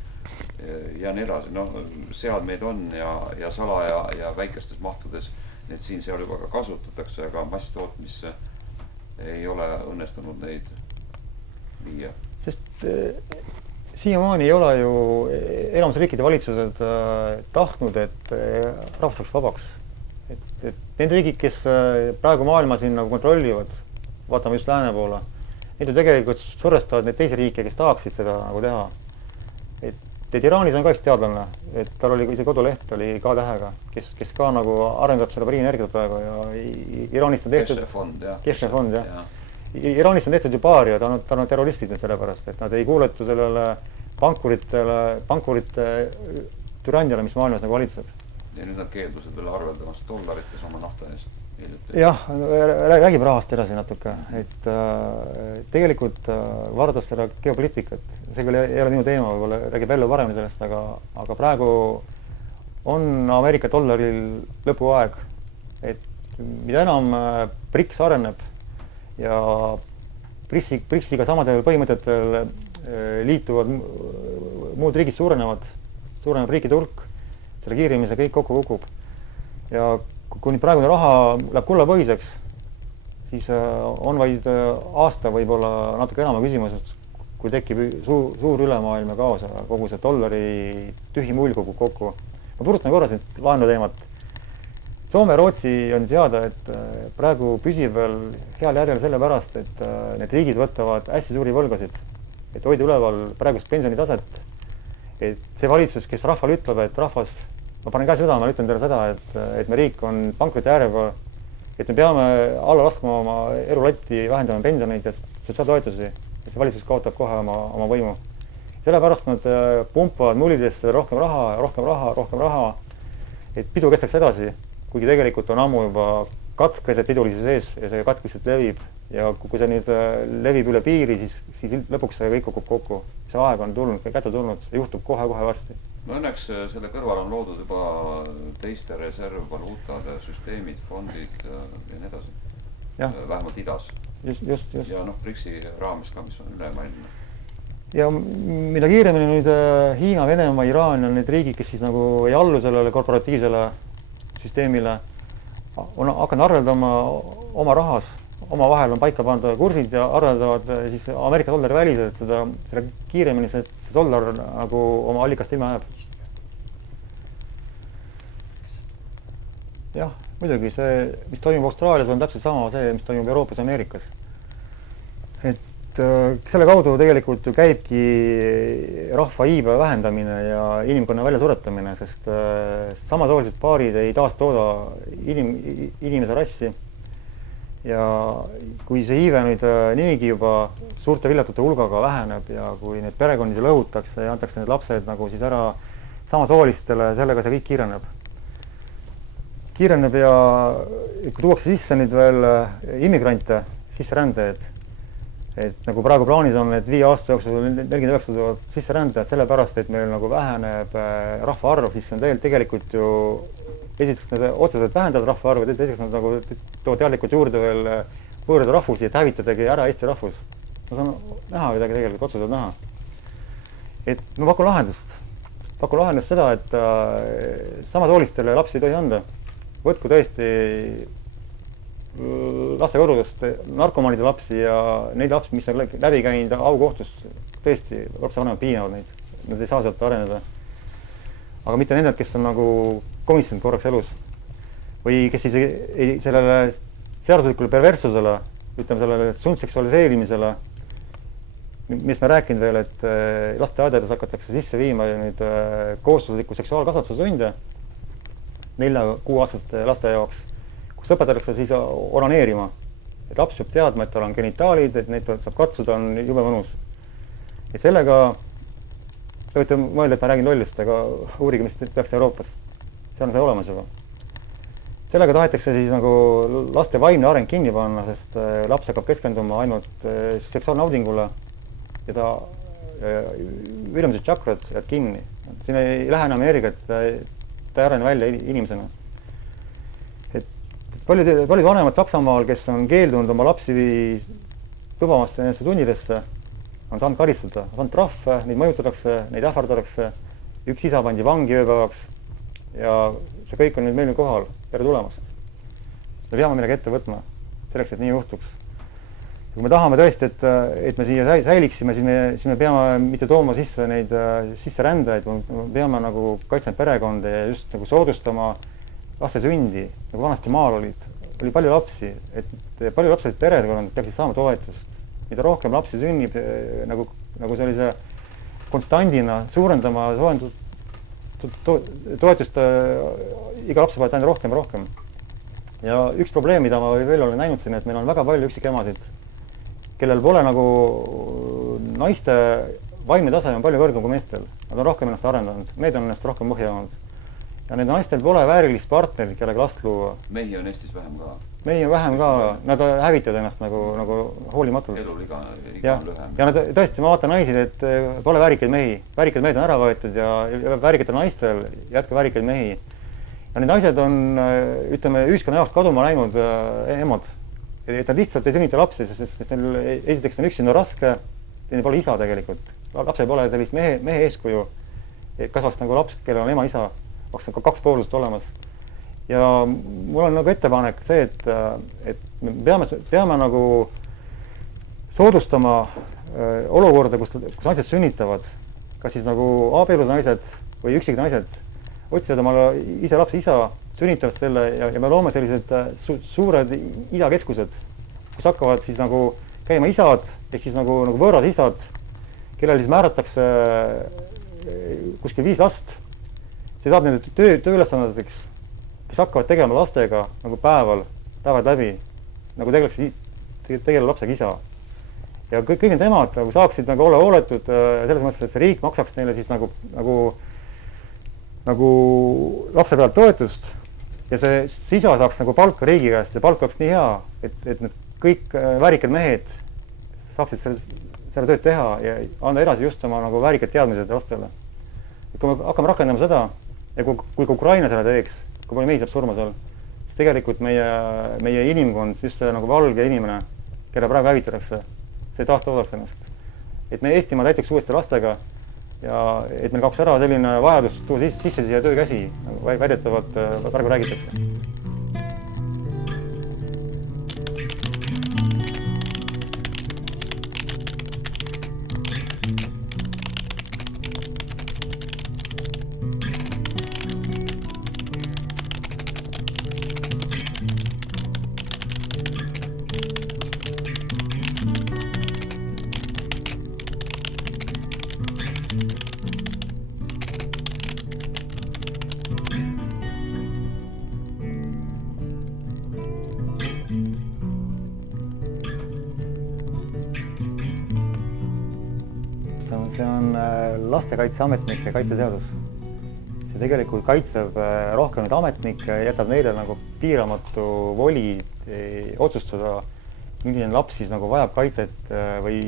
ja nii edasi. No, seadmeid on ja salaja ja väikestes mahtudes need siin-seal juba ka kasutatakse, aga masstootmisse ei ole õnnestunud neid viia. Sest siiamaani ei ole ju enamus riikide valitsused tahtnud, et rahvas saaks vabaks. Et need riigid, kes praegu maailma siin nagu kontrollivad, vaatame just lääne poole, need ju tegelikult survestavad neid teisi riike, kes tahaksid seda nagu teha. Et Iraanis on ka üks teadlane, et tal oli ise koduleht, oli K-tähega, kes ka nagu arendab seda Priienergiat praegu ja Iraanist on tehtud Keshe fond, jah. Iraanist on tehtud ju paar ja ta on terroristid selle pärast, et nad ei kuuletu sellele pankurite türandiale, mis maailmas nagu valitseb. Ja nüüd nad keeldusid veel arveldamast dollarites oma nafta eest. Jah, räägib rahast edasi natuke, et tegelikult vaadates seda geopoliitikat, see küll ei ole minu teema, võib-olla räägib välja paremini sellest, aga praegu on Ameerika dollaril lõpuaeg, et mida enam BRICS areneb ja BRICS-iga samadel põhimõtetel liituvad muud riigid suureneb riikide hulk, selle kiiremini see kõik kokku kukub. Ja kui nüüd praegune raha läheb kullapõhiseks, siis on vaid aasta võib-olla natuke enama küsimus, kui tekib suur ülemaailmne kaos, kogu see dollari tühi mull kukub kokku. Ma purutan korra siin laenu teemat. Soome ja Rootsi on teada, et praegu püsib veel heal järjel selle pärast, et need riigid võtavad hästi suuri võlgasid, et hoida üleval praegust pensionitaset. Et see valitsus, kes rahval ütleb, et rahvas, ma panen ka südamele, ütlen teile seda, et me riik on pankroti äärega, et me peame alla laskma oma elulatti, vähendama pensioneid ja sotsiaaltoetusi, et see valitsus kaotab kohe oma võimu. Sellepärast nad pumpavad mullidesse rohkem raha, et pidu kestaks edasi, kuigi tegelikult on ammu juba katk keset pidulise sees ja see katk lihtsalt levib ja kui see nüüd levib üle piiri, siis lõpuks see kõik kukub kokku. See aeg on tulnud, kätte tulnud, see juhtub kohe-kohe varsti. No õnneks selle kõrval on loodud juba teiste reservvaluutade süsteemid, fondid ja nii edasi. Vähemalt idas. Just. Ja BRICS-i raames ka, mis on ülemaailmne. Ja mida kiiremini nüüd Hiina, Venemaa, Iraan on need riigid, kes siis nagu ei allu sellele korporatiivsele süsteemile, on hakanud arveldama oma rahas, oma vahel on paika pandud kursid ja arveldavad siis Ameerika dollari väliselt, selle kiiremini see dollar nagu oma allikast ilma jääb. Jah, muidugi see, mis toimub Austraalias, on täpselt sama see, mis toimub Euroopas ja Ameerikas. Et selle kaudu tegelikult ju käibki rahva iibe vähendamine ja inimkonna väljasuretamine, sest samasoolised paarid ei taastooda inimese rassi. Ja kui see iive nüüd niigi juba suurte villatute hulgaga väheneb ja kui need perekondi lõhutakse ja antakse need lapsed nagu siis ära samasoolistele, sellega see kõik kiireneb ja kui tuuakse sisse nüüd veel immigrante, sisserändajaid, et nagu praegu plaanis on, et 5 aasta jooksul 49 000 sisserändajad, sellepärast, et meil nagu väheneb rahvaarv, siis see on tegelikult ju esiteks nad otseselt vähendavad rahvaarvu, teiseks nad nagu toovad teadlikult juurde veel võõrada rahvusi, et hävitadagi ära Eesti rahvus. Ma saan näha midagi tegelikult, otseselt näha. Et ma pakun lahendust seda, et samasoolistele lapsi ei tohi anda. Võtku tõesti lastekodudest narkomaanide lapsi ja neid lapsi, mis on läbi käinud aukohtust, tõesti lapsevanemad piinavad neid. Nad ei saa sealt areneda. Aga mitte nendelt, kes on nagu komisjoninud korraks elus või kes siis ei sellele seaduslikule perverssusele, ütleme sellele sundseksualiseerimisele, mis me rääkinud veel, et lasteaedades hakatakse sisse viima nüüd kohustusliku seksuaalkasvatuse tunde 4-6-aastaste laste jaoks, kus õpetatakse siis onaneerima. Et laps peab teadma, et tal on genitaalid, et neid saab katsuda, on jube mõnus. Et sellega te võite mõelda, et ma räägin lollist, aga uurige, mis peaks Euroopas. See on see olemas juba. Sellega tahetakse siis nagu laste vaimne areng kinni panna, sest laps hakkab keskenduma ainult seksuaalnaudingule ja ta ülemised tšakrad jääd kinni. Siin ei lähe enam energiat, ta ei arene välja inimesena. Et paljud vanemad Saksamaal, kes on keeldunud oma lapsi lubamast nendesse tunnidesse, on saanud karistada, on saanud trahve, neid mõjutatakse, neid ähvardatakse, üks isa pandi vangi ööpäevaks ja see kõik on nüüd meil kohal, tere tulemast. Me peame midagi ette võtma, selleks, et nii juhtuks. Ja kui me tahame tõesti, et me siia säiliksime, siis me peame mitte tooma sisse neid sisserändajaid, me peame nagu kaitsma perekonda ja just nagu soodustama laste sündi, nagu vanasti maal oli palju lapsi, et palju lapsed perekonnad peaksid saama toetust. Mida rohkem lapsi sünnib nagu sellise konstandina suurendama toetust iga lapse pealt ainult rohkem ja rohkem. Ja üks probleem, mida ma veel olen näinud siin, et meil on väga palju üksikemasid, kellel pole nagu naiste vaimne tase on palju kõrgem kui meestel. Nad on rohkem ennast arendanud, mehed on ennast rohkem põhjanud. Ja need naistel pole väärilist partnerit, kellega last luua. Mehi on Eestis vähem ka. Mehi on vähem ka, nad hävitavad ennast nagu hoolimatult. Eluliga on lühem. Ja nad tõesti, ma vaatan naisi, et pole väärikaid mehi. Väärikaid mehed on ära võetud ja väärikatel naistel jätke väärikaid mehi. Ja need naised on, ütleme, ühiskonna jaoks kaduma läinud emad. Et nad lihtsalt ei sünnita lapsi, sest neil esiteks on üksinda raske, neil pole isa tegelikult. Lapsel pole sellist mehe eeskuju, kasvaks nagu laps, kellel on ema isa, oleks nagu 2 poolusest olemas. Ja mul on nagu ettepanek see, et me peame nagu soodustama olukorda, kus naised sünnitavad, kas siis nagu abielus naised või üksik naised otsivad omale ise lapse isa, sünnitavad selle ja me loome sellised suured idakeskused, kus hakkavad siis nagu käima isad, ehk siis nagu võõras isad, kellel siis määratakse kuskil 5 last. See saab nende tööülesanneteks, kes hakkavad tegema lastega nagu päevad läbi, nagu tegeleb lapsega isa. Ja kõik need emad nagu saaksid nagu olla hooletud selles mõttes, et see riik maksaks neile siis nagu lapse pealt toetust ja see isa saaks nagu palka riigi käest ja palk oleks nii hea, et need kõik väärikad mehed saaksid selle tööd teha ja anda edasi just oma nagu väärikad teadmised lastele. Et kui me hakkame rakendama seda ja kui Ukraina selle teeks, kui palju mehi saab surma seal, siis tegelikult meie inimkond, just see nagu valge inimene, kelle praegu hävitatakse, see taastoodaks ennast. Et me Eestimaa täituks uuesti lastega ja et meil kaoks ära selline vajadus tuua sisse siia töökäsi, nagu väidetavalt praegu räägitakse. See on lastekaitseametnike kaitseseadus. See tegelikult kaitseb rohkem neid ametnikke, jätab neile nagu piiramatu voli otsustada, milline laps siis nagu vajab kaitset või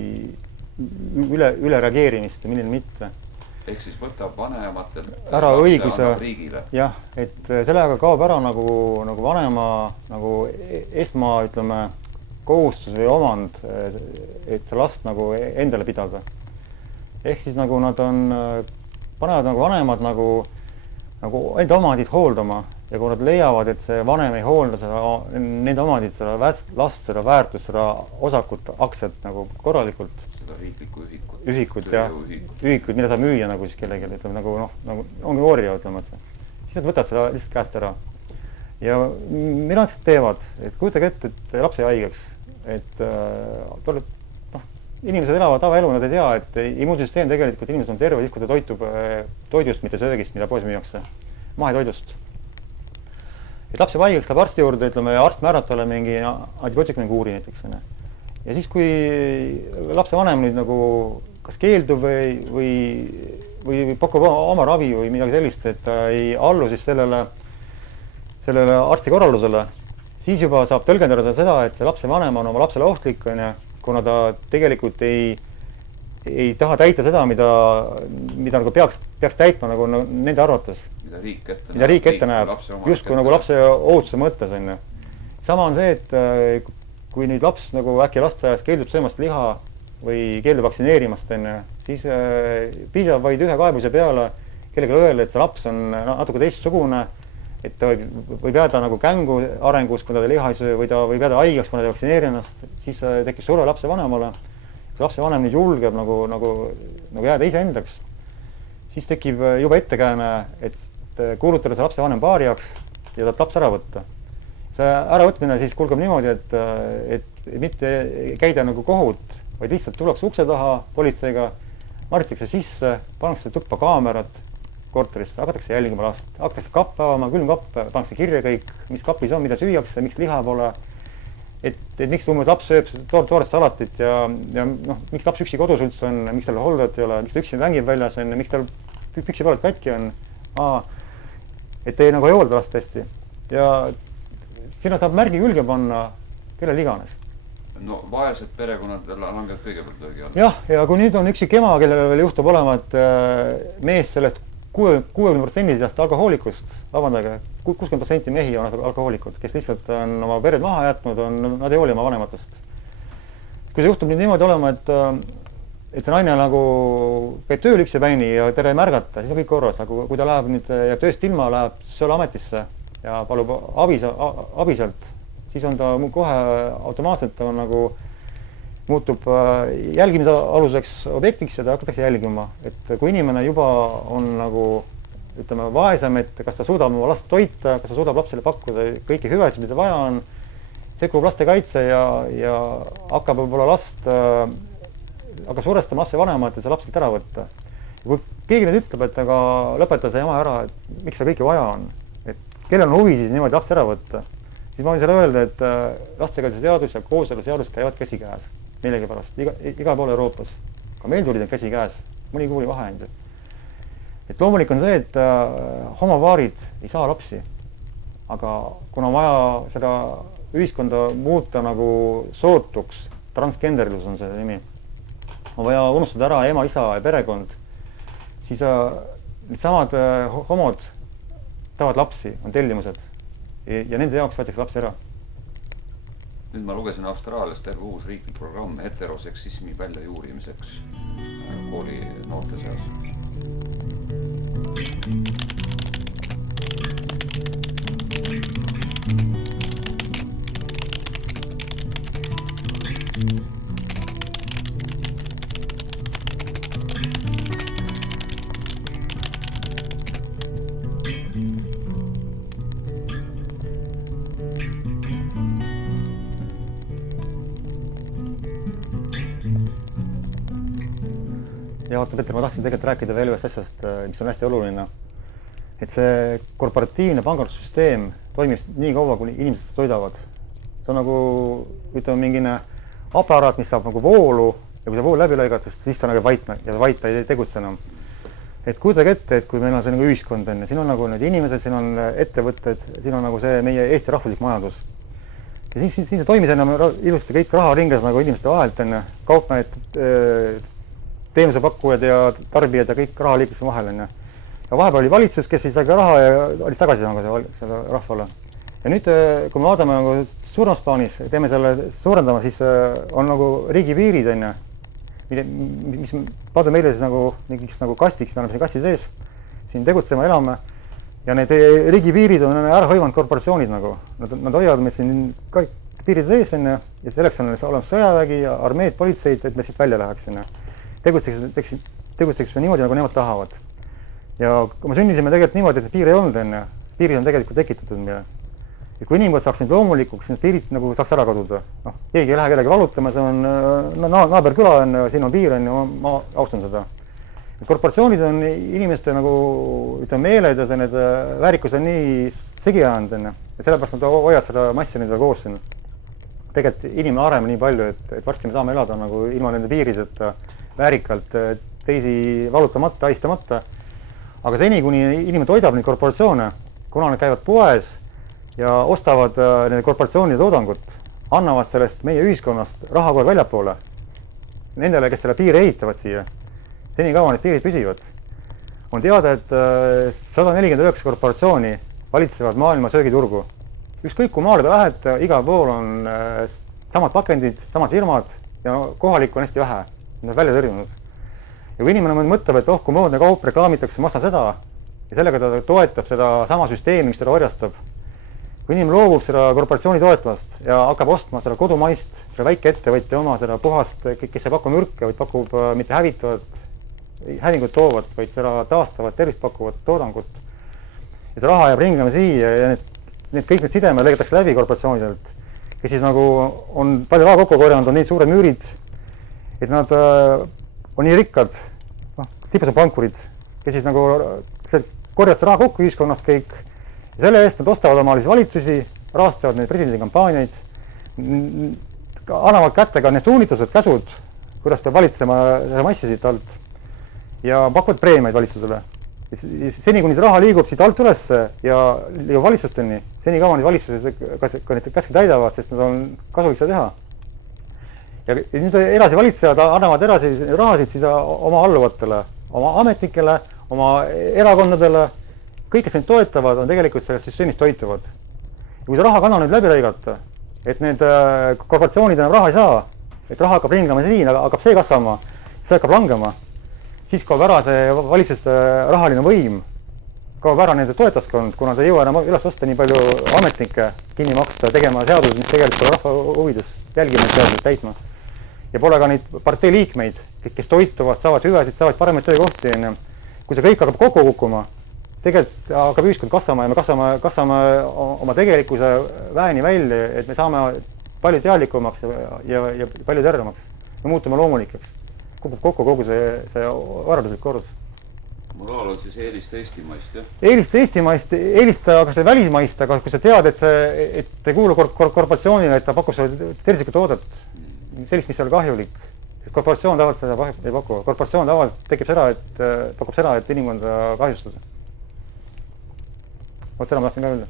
üle reageerimist ja milline mitte. Ehk siis võtab vanematelt ära õiguse riigile. Jah, et sellega kaob ära nagu vanema nagu ütleme, kohustus või omand, et last nagu endale pidada. Ehk siis nagu nad panevad nagu vanemad nagu enda omandit hooldama ja kui nad leiavad, et see vanem ei hoolda nende omandit, seda last, seda väärtust, seda osakut, aktsiat nagu korralikult. Seda riiklikku ühikut, jah. Ühikut, mida saab müüa nagu siis kellegi, ütleme nagu ongi orja, ütleme, siis nad võtavad seda lihtsalt käest ära. Ja mida nad siis teevad, et kujutage ette, et laps ei haigeks, et inimesed elavad tavaelu, nad ei tea, et immuunsüsteem tegelikult inimesed on terve, siis kui ta toitub toidust, mitte söögist, mida poes müüakse, mahetoidust. Et laps jääb haigeks, läheb arsti juurde, ütleme, arst määrab talle mingi antibiootikumi kuuri näiteks. Ja siis, kui lapse vanem nüüd nagu kas keeldub või pakub oma ravi või midagi sellist, et ta ei allu siis sellele arsti korraldusele, siis juba saab tõlgendada seda, et see lapse vanem on oma lapsele ohtlik, kuna ta tegelikult ei taha täita seda, mida nagu peaks täitma nagu nende arvates. Mida riik ette näeb, just kui nagu lapse ohutuse mõttes. Sama on see, et kui nüüd laps nagu äkki lasteaias keeldub söömast liha või keeldub vaktsineerimast, siis piisab vaid ühe kaebuse peale kellelegi öelda, et see laps on natuke teistsugune, et ta võib jääda nagu kängu arengus, kui ta liha ei söö, või ta võib jääda haigeks, kui ta ei vaktsineeri ennast, siis tekib surve lapse vanemale. Kui lapse vanem nüüd julgeb nagu jääda ise endaks, siis tekib juba ettekääne, et kuulutada see lapse vanem paariaks ja ta laps ära võtta. See äravõtmine siis kulgeb niimoodi, et mitte käida nagu kohut, vaid lihtsalt tullakse ukse taha politseiga, maristakse sisse, pannakse tuppa kaamerad korterisse, hakatakse jälgima last, hakatakse kappe avama, külmkapp, pannakse kirja kõik, mis kapis on, mida süüakse, miks liha pole, et miks umbes laps sööb toorest salatit ja miks laps üksi kodus üldse on, miks tal holdajat ei ole, miks ta üksi mängib väljas on, miks tal püksipooled katki on, et ei nagu ei hoolda last hästi. Ja sinna saab märgi külge panna kellel iganes. No vaesed perekonnad langevad kõigepealt löögi alla. Jah, ja kui nüüd on üksik ema, kellele veel juhtub olema, et mees sellest 60% alkohoolikust, vabandage, 60% mehi on alkohoolikud, kes lihtsalt on oma pered maha jätnud, nad ei hooli oma vanematest. Kui see juhtub nüüd niimoodi olema, et see naine nagu käib tööl üksipäini ja teda ei märgata, siis on kõik korras, aga kui ta läheb nüüd ja tööst ilma, läheb sotsiaalametisse ja palub abi sealt, siis on ta kohe automaatselt on nagu muutub jälgimise aluseks objektiks ja ta hakatakse jälgima. Et kui inimene juba on nagu, ütleme, vaesem, et kas ta suudab oma last toita, kas ta suudab lapsele pakkuda kõiki hüvesid, mida vaja on, sekkub laste kaitse ja hakkab võib-olla hakkab surestama lapse vanemat, et see lapselt ära võtta. Ja kui keegi nüüd ütleb, et aga lõpeta see jama ära, et miks see kõike vaja on, et kellel on huvi siis niimoodi lapse ära võtta, siis ma võin selle öelda, et lastekaitseseadus ja kooseluseadus käivad käsikäes. Millegi pärast, igal pool Euroopas. Ka meil tulid need käsi käes, mõni kuuli vahend. Et loomulik on see, et homopaarid ei saa lapsi. aga kuna on vaja seda ühiskonda muuta nagu sootuks, transgenderlus on see nimi, on vaja unustada ära ema, isa ja perekond, siis need samad homod tahavad lapsi, on tellimused ja nende jaoks võetakse lapsi ära. Nüüd ma lugesin Austraalias terve uus riiklik programm heteroseksismi väljajuurimiseks kooli noorte seas. Ja vaata, Peter, ma tahtsin tegelikult rääkida veel ühest asjast, mis on hästi oluline. Et see korporatiivne pangandussüsteem toimib nii kaua, kui inimesed toidavad. See on nagu, ütleme, mingine aparaat, mis saab nagu voolu ja kui see vool läbi lõigates, siis ta nagu vait ta ei tegutse enam. Et kujutage ette, et kui meil on see nagu ühiskond enne, siin on nagu need inimesed, siin on ettevõtted, siin on nagu see meie Eesti rahvuslik majandus. Ja siis see toimis enam ilusti kõik raha ringles nagu inimeste vahelt enne, kaupmehed, teenusepakkujad ja tarbijad ja kõik raha liikles vahel enne. Ja vahepeal oli valitsus, kes siis sai raha ja olis tagasi selle rahvale. Ja nüüd, kui me vaatame nagu suuremas plaanis, teeme selle suurendama, siis on nagu riigipiirid enne, mis paadu meile siis nagu mingiks nagu kastiks, me oleme siin kasti sees, siin tegutsema, elame. Ja need riigipiirid on ära hoivanud korporatsioonid nagu. Nad hoiavad meid siin kõik piirid sees enne ja selleks on olemas sõjavägi ja armeed, politseid, et me siit välja läheks enne. Tegutseks me niimoodi, nagu nemad tahavad. Ja kui me sünnisime tegelikult niimoodi, et piir ei olnud enne, piirid on tegelikult tekitatud meile. Ja kui inimkond saaks nüüd loomulikuks, siis piirid nagu saaks ära kaduda. No, keegi ei lähe kedagi valutama, see on naaberküla, siin on piir, ma austan seda. Ja korporatsioonid on inimeste nagu, ütleme, meeled ja need väärikus on nii segi ajanud enne. Ja sellepärast nad hoiavad seda massi nendega koos siin. Tegelikult inimene areme nii palju, et varsti me saame elada nagu ilma nende piirideta väärikalt, teisi valutamata, haistamata. Aga seni, kuni inimene toidab neid korporatsioone, kuna nad käivad poes ja ostavad nende korporatsioonide toodangut, annavad sellest meie ühiskonnast raha kohe väljapoole. Nendele, kes selle piiri ehitavad siia, seni kaua need piirid püsivad. On teada, et 149 korporatsiooni valitsevad maailma söögiturgu. Ükskõik kui maale ta lähed, igal pool on samad pakendid, samad firmad ja kohalikku on hästi vähe. Nad on välja tõrjunud. Ja kui inimene mõtleb, et kui moodne kaup reklaamitakse, ma ostan seda ja sellega ta toetab seda sama süsteemi, mis teda orjastab. Kui inimene loobub seda korporatsiooni toetvast ja hakkab ostma seda kodumaist, selle väike ettevõtja oma, seda puhast, kes ei paku mürke, vaid pakub mitte hävingut toovat, vaid seda taastavat, tervist pakuvat toodangut. Ja see raha jääb ringlema siia ja kõik need sidemed lõigatakse läbi korporatsioonidelt, kes siis nagu on palju raha kokku korjanud, on neid suured müürid, et nad on nii rikkad, tipud on pankurid, kes siis nagu korjavad raha kokku ühiskonnast kõik ja selle eest nad ostavad oma valitsusi, rahastavad neid presidendi kampaaniaid, annavad kätte ka need suunitused, käsud, kuidas peab valitsema massi siit alt ja pakuvad preemiaid valitsusele. Seni, kuni see raha liigub siit alt üles ja liigub valitsusteni, seni kaua need valitsused ka need käske täidavad, sest nad on kasulik seda teha. Ja nüüd edasi valitsejad annavad edasi rahasid siis oma alluvatele, oma ametnikele, oma erakondadele. Kõik, kes neid toetavad, on tegelikult sellest süsteemist toituvad. Ja kui see rahakanal nüüd läbi lõigata, et need korporatsioonid enam raha ei saa, et raha hakkab ringlema siin, aga hakkab see kasvama, see hakkab langema, siis kaob ära see valitsuste rahaline võim, kaob ära nende toetaskond, kuna ta ei jõua enam üles osta nii palju ametnikke kinni maksta, tegema seadused, mis tegelikult rahva huvides jälgima neid seaduseid täitma. Ja pole ka neid partei liikmeid, kes toituvad, saavad hüvesid, saavad paremaid töökohti. Kui see kõik hakkab kokku kukkuma, siis tegelikult hakkab ühiskond kasvama ja me kasvame oma tegelikkuse väheni välja, et me saame palju teadlikumaks ja palju tervemaks. Me muutume loomulikeks. Kukub kokku kogu see varanduslik kord. Moraal on siis eelista Eestimaist, jah? Eelista Eestimaist, eelista aga see välismaist, aga kui sa tead, et ei kuulu korporatsioonile, et ta pakub seda tervislikku toodet, sellist, mis on kahjulik. Sest korporatsioon tavaliselt seda ei paku. Korporatsioon tavaliselt pakub seda, et inimkonda kahjustada. Seda ma tahtsin ka öelda.